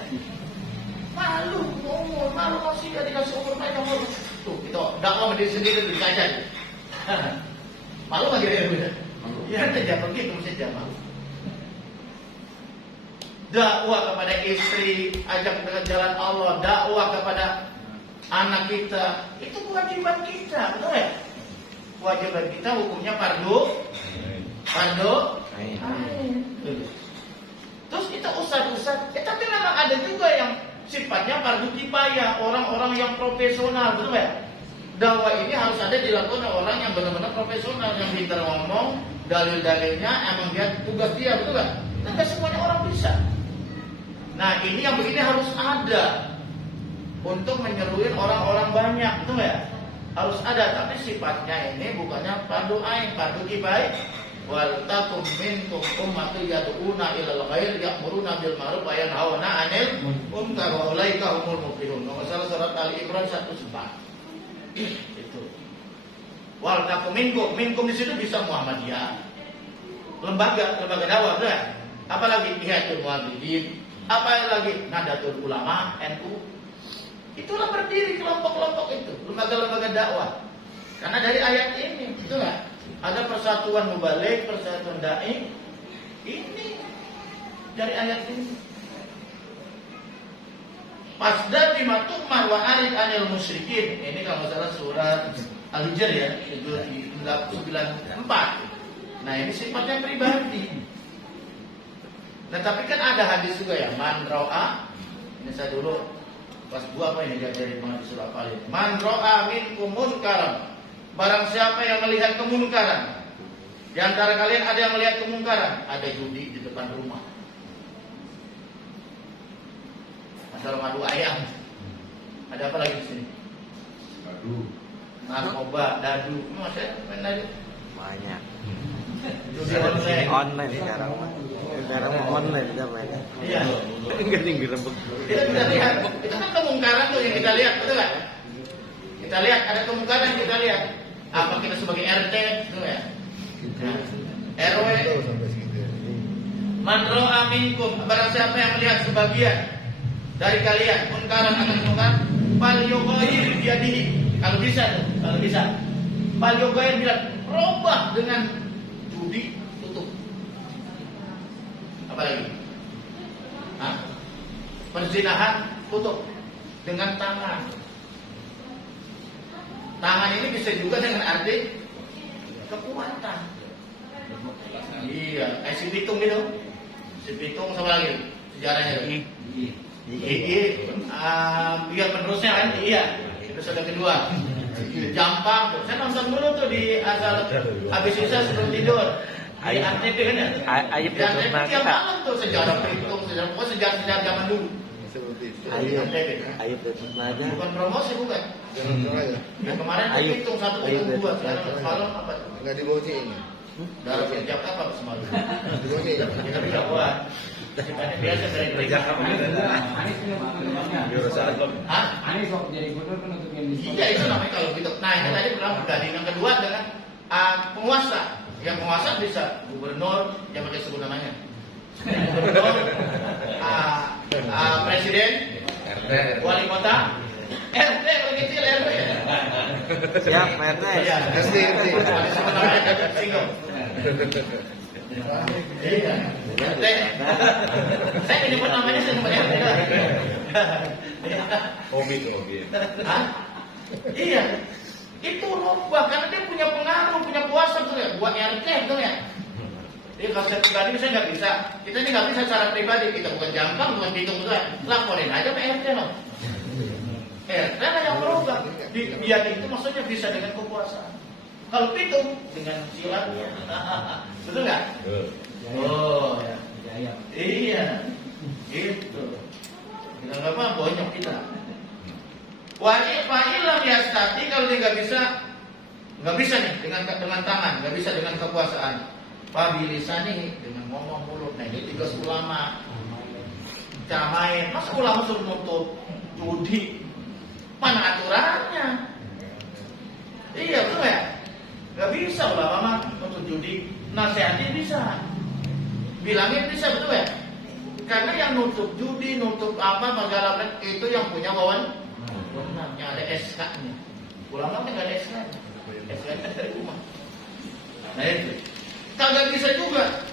Malu, umur, malu masih ya dikasih umur panjang umur. Tuh, kita dakwah diri sendiri di kaca. Malu lagi ya udah. Ya saja pergi ke masjid jangan malu. Dakwah kepada istri, ajak dengan jalan Allah, dakwah kepada anak kita, itu kewajiban kita, betul ya? Kewajiban kita hukumnya fardu ain. Terus kita ustaz-ustaz, tapi memang ada juga yang sifatnya fardu kifayah, orang-orang yang profesional, betul ya? Dakwah ini harus ada dilakukan oleh orang yang benar-benar profesional, yang pintar ngomong, dalil-dalilnya emang dia tugas dia, betul kan? Tidak semuanya orang bisa. Nah, ini yang begini harus ada untuk menyeruin orang-orang banyak, betul ya? Harus ada, tapi sifatnya ini bukannya fardu ain, fardu kifayah. Wal takum minkum ummatun yad'una ilal khair ya'muruna bil ma'ruf wa yanhauna 'anil munkar wa ulaika humul muflihun. Nomor surat Al-Imran 104. Itu. Wal takum minkum di situ bisa Muhammadiyah. Lembaga dakwah, betul ya? Apalagi Ihyatul Muwahhidin, apalagi Nahdlatul Ulama, NU. Itulah berdiri kelompok-kelompok itu, lembaga-lembaga dakwah. Karena dari ayat ini, betul nggak? Ada persatuan mubalik, persatuan dai. Ini dari ayat ini. Fasda bima tu'mar wa arid 'anil musyrikin. Ini kalau salah surat Al-Hijr ya, 94. Nah, ini sifatnya pribadi. Nah, tapi kan ada hadis juga ya, man ra'a. Ini saya dulu pas gua apa ini diajarin di surah Al-Falaq. Man ra'a minkum munkaran. Barang siapa yang melihat kemungkaran. Di antara kalian ada yang melihat kemungkaran, ada judi di depan rumah. Masalah madu ayam. Ada apa lagi di sini? Madu. Narkoba, dadu. Masih main dadu? Banyak. Judi online sekarang online kita mainnya. Iya. Enggak tinggi rembuk. Kita bisa lihat, itu kan kemungkaran tuh yang kita lihat, betul kan? Kita lihat ada kemungkaran, kita lihat. Apa kita sebagai RT, betul ya? Nah, RW. Man ra'a minkum, barang siapa yang melihat sebagian dari kalian munkaran akan munkar, fal yughayyir biyadihi. Kalau bisa tuh, kalau bisa. Fal yughayyir bilang robah dengan judi, tutup. Apa lagi? Hah? Perzinahan tutup dengan tangan. Tangan ini bisa juga dengan arti kekuatan. Iya, kayak si Pitung gitu. Si Pitung sama lagi sejarahnya. Iya penerusnya kan? Iya. Episode kedua. Jampang. Saya nonton dulu tuh di asal habis sisa sebelum tidur. Di Antep kan ya? Ayub Di Antep tiap malam tuh sejarah Pitung, sejarah zaman dulu. Ayub aja. Bukan promosi bukan. Yang kemarin Pitung 1 Pitung 2. Sekarang semalam apa? Enggak dibaca ini. Darah sejak apa semalam? Dibaca ini. Kita tidak buat. Biasa dari gereja. Hah? Anies waktu jadi gubernur kan untuk yang Iya itu namanya kalau gitu. Nah ini tadi bilang berbanding yang kedua dengan penguasa. Yang penguasa bisa gubernur, yang pakai sebut namanya. Gubernur, presiden, wali kota, RT kalau kecil RT. Siap, RT. Iya. RT. Ada sebut namanya singgung. Iya. RT. Saya menyebut namanya saya nyebut RT. Hobi. Hah? Iya. Itu rubah karena dia punya pengaruh, punya kuasa tuh ya. Buat RT tuh ya. Jadi kalau saya pribadi saya nggak bisa. Kita ini nggak bisa secara pribadi. Kita bukan Jampang, bukan Pitung tuh. Laporin aja ke RT loh. RT lah yang berubah. Biar itu maksudnya bisa dengan kekuasaan. Kalau Pitung dengan silat. Betul nggak? Oh ya. Iya. Itu. Kita nggak apa bonyok kita. Wajib fa'ilam yastati, kalau dia nggak bisa nih dengan tangan, nggak bisa dengan kekuasaan. Pabilisani dengan ngomong mulut. Nah ini 3 ulama. Main. Masa ulama suruh nuntut judi? Mana aturannya? Iya betul ya. Nggak bisa ulama nuntut judi. Nasihatin bisa. Bilangin bisa betul ya. Karena yang nuntut judi, nuntut apa segala itu yang punya wewenang. Yang ada SK-nya. Ulama kan nggak ada SK-nya. SK-nya dari rumah. Nah itu. Kagak bisa juga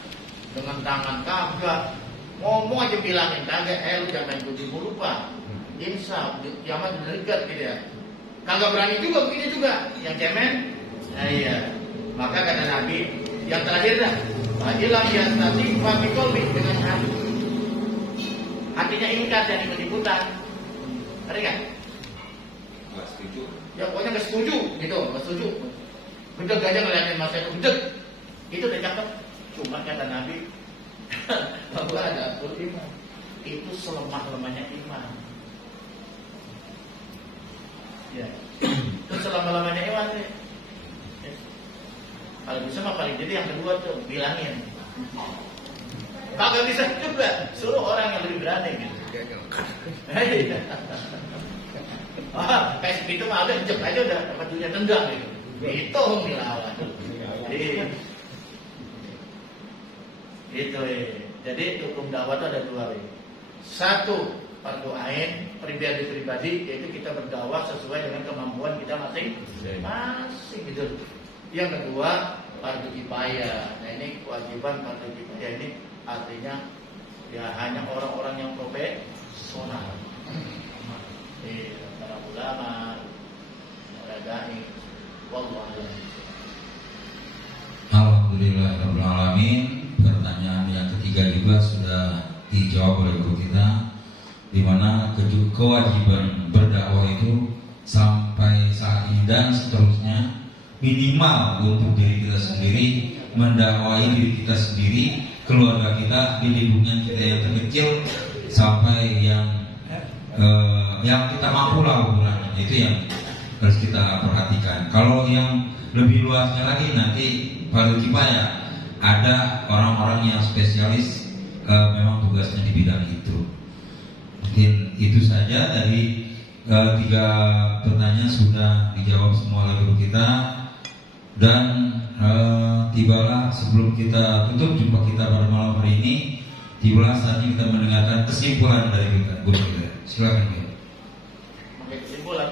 dengan tangan kagak. Ngomong aja bilangin kagak. Lu jangan main judi mulu pak. Insaf, kiamat dekat gitu ya. Kagak berani juga begini juga. Yang cemen. Nah iya. Maka kata Nabi yang terakhir dah. Fa'ilam yastati fabiqolbi dengan hati. Hatinya ingkar dan ikut-ikutan. Ada nggak? Nggak setuju. Ya pokoknya nggak setuju gitu, nggak setuju. Bedek aja ngeliatin masa itu, bedek. Itu udah cakep. Cuma kata Nabi, bahwa ada atur iman. Itu selemah-lemahnya iman. Ya, itu selemah-lemahnya iman sih. Ya. Kalau bisa mah paling jadi yang kedua tuh bilangin. Kagak bisa juga, suruh orang yang lebih berani gitu. Kayak segitu mah udah jep aja udah dapat dunia tendang gitu. Itu dilawan. Itu Jadi hukum dakwah itu ada 2 Satu, fardu ain pribadi-pribadi, yaitu kita berdakwah sesuai dengan kemampuan kita masing-masing gitu. Yang kedua, fardu kifayah. Nah ini kewajiban fardu kifayah ini artinya ya hanya orang-orang yang profesional. Para ulama, para dai, wallahu a'lam. Alhamdulillahirabbil alamin. Pertanyaan yang ketiga juga sudah dijawab oleh guru kita, di mana kewajiban berdakwah itu sampai saat ini dan seterusnya minimal untuk diri kita sendiri, mendakwai diri kita sendiri, keluarga kita, di lingkungan kita yang terkecil sampai yang kita mampu lah ukurannya. Itu yang harus kita perhatikan. Kalau yang lebih luasnya lagi nanti fardu kifayah, ada orang-orang yang spesialis memang tugasnya di bidang itu. Mungkin itu saja dari 3 pertanyaan sudah dijawab semua oleh guru kita. Dan tibalah sebelum kita tutup jumpa kita pada malam hari ini, Tiba saatnya kita mendengarkan kesimpulan dari kita, guru kita. Silakan kita. Pakai kesimpulan.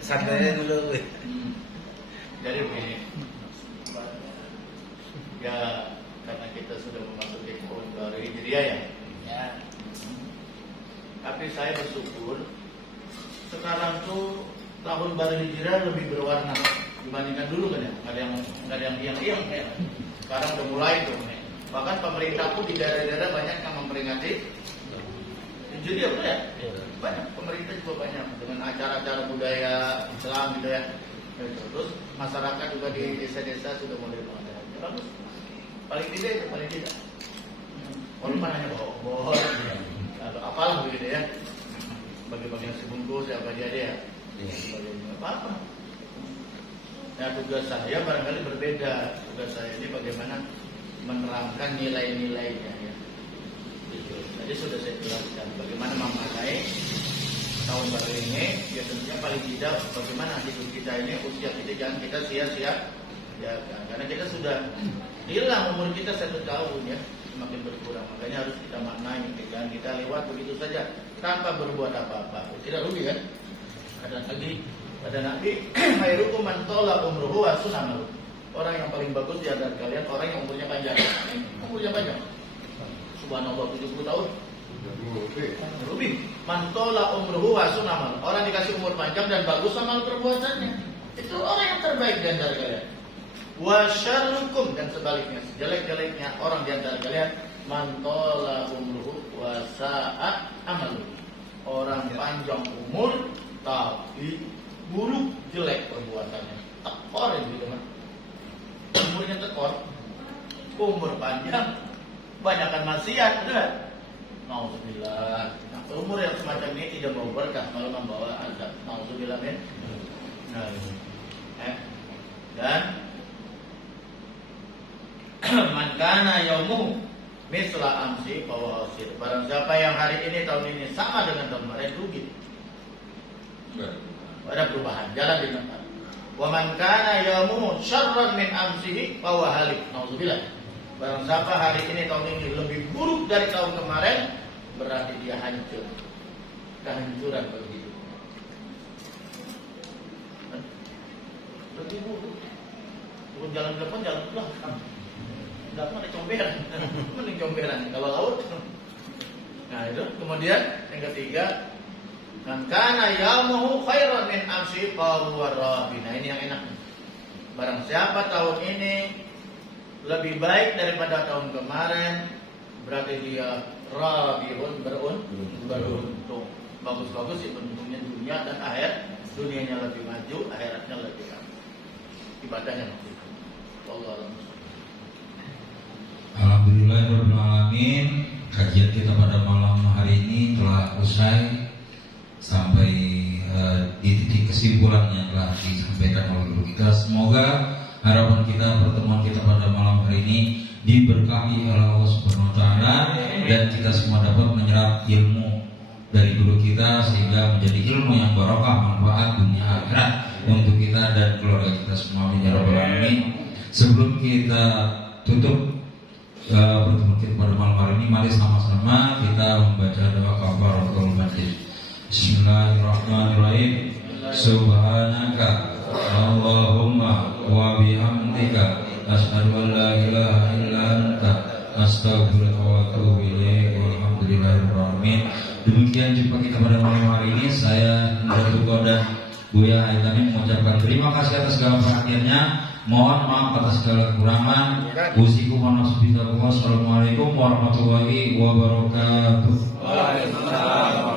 Santai dulu. Jadi begini, ya karena kita sudah memasuki tahun baru Hijriah ya. Tapi saya bersyukur sekarang tuh tahun baru Hijriah lebih berwarna dibandingkan dulu kan ya. Nggak ada yang diam ya. Sekarang udah mulai tuh. Bahkan pemerintah pun di daerah-daerah banyak yang memperingati Hijriah betul ya. Banyak pemerintah juga banyak dengan acara-acara budaya Islam gitu ya. Terus masyarakat juga di desa-desa sudah mulai mengadakan. Bagus. Paling tidak. Walaupun hanya bohong atau apalah begitu ya. Bagi-bagi yang sebungkus apa dia. Apa? Nah tugas saya barangkali berbeda. Tugas saya ini bagaimana menerangkan nilai-nilainya ya. Jadi sudah saya jelaskan bagaimana memaknai tahun baru ini. Ya tentunya paling tidak bagaimana hidup kita ini, usia kita jangan kita sia-sia ya, karena kita sudah hilang umur kita 1 tahun ya, semakin berkurang. Makanya harus kita maknai, jangan kita lewat begitu saja tanpa berbuat apa-apa. Tidak rugi kan? Ada Nabi khairukum man tala umruhu wa sunamahu. Orang yang paling bagus di antara kalian orang yang umurnya panjang. Umurnya panjang. Subhanallah 70 tahun. Rubi. Man tala umruhu wa sunamahu. Orang dikasih umur panjang dan bagus amal perbuatannya. Itu orang yang terbaik di antara kalian. Wa syarrukum, dan sebaliknya jelek-jeleknya orang di antara kalian man tala umruhu wa sa'a amalu. Orang panjang umur tapi buruk jelek perbuatannya. Tekor itu kan. Umurnya tekor, umur panjang, banyakkan maksiat, benar? Nauzubillah. Nah, umur yang semacam ini tidak membawa berkah, malah membawa azab. Nauzubillah min. Nah, dan man kana yaumuhu misla amsi bahwa hasir. Barang siapa yang hari ini tahun ini sama dengan tahun kemarin rugi. Ada perubahan, jalan di tempat. Wa man kana yaumuhu syarran min amsihi bahwa halik. Nauzubillah. Barang siapa hari ini tahun ini lebih buruk dari tahun kemarin, berarti dia hancur. Kehancuran begitu. Lebih buruk. Bukan jalan ke depan, jalan ke belakang. Enggak ada comberan. Mending comberan kalau laut. Nah, itu. Kemudian yang ketiga, man kana yaumuhu khairan min amsi fahuwa rabin. Nah, ini yang enak. Barang siapa tahun ini lebih baik daripada tahun kemarin, berarti dia rabihun, beruntung. Bagus-bagus sih beruntungnya dunia dan akhirat. Dunianya lebih maju, akhiratnya lebih maju. Ibadahnya lebih maju. Wallahu a'lam. Alhamdulillahirrahmanirrahim. Kajian kita pada malam hari ini telah usai sampai di titik kesimpulan yang telah disampaikan oleh guru kita. Semoga harapan kita, pertemuan kita pada malam hari ini diberkahi oleh Allah Subhanahu wa taala dan kita semua dapat menyerap ilmu dari guru kita sehingga menjadi ilmu yang barokah, manfaat dunia akhirat untuk kita dan keluarga kita semua. Ya rabbal alamin. Sebelum kita tutup pertemuan kita pada malam hari ini, mari sama-sama kita membaca doa kafaratul majlis. Bismillahirrahmanirrahim. Subhanaka Allahumma wa bihamdika asyhadu an la ilaha illa anta astaghfiruka wa atubu ilaik. Walhamdulillahirabbil alamin. Demikian jumpa kita pada malam hari ini. Saya Datuk dan Buya Aitami mengucapkan terima kasih atas segala perhatiannya. Mohon maaf atas segala kekurangan. Usikum wa nafsi. Wassalamualaikum warahmatullahi wabarakatuh. Waalaikumsalam.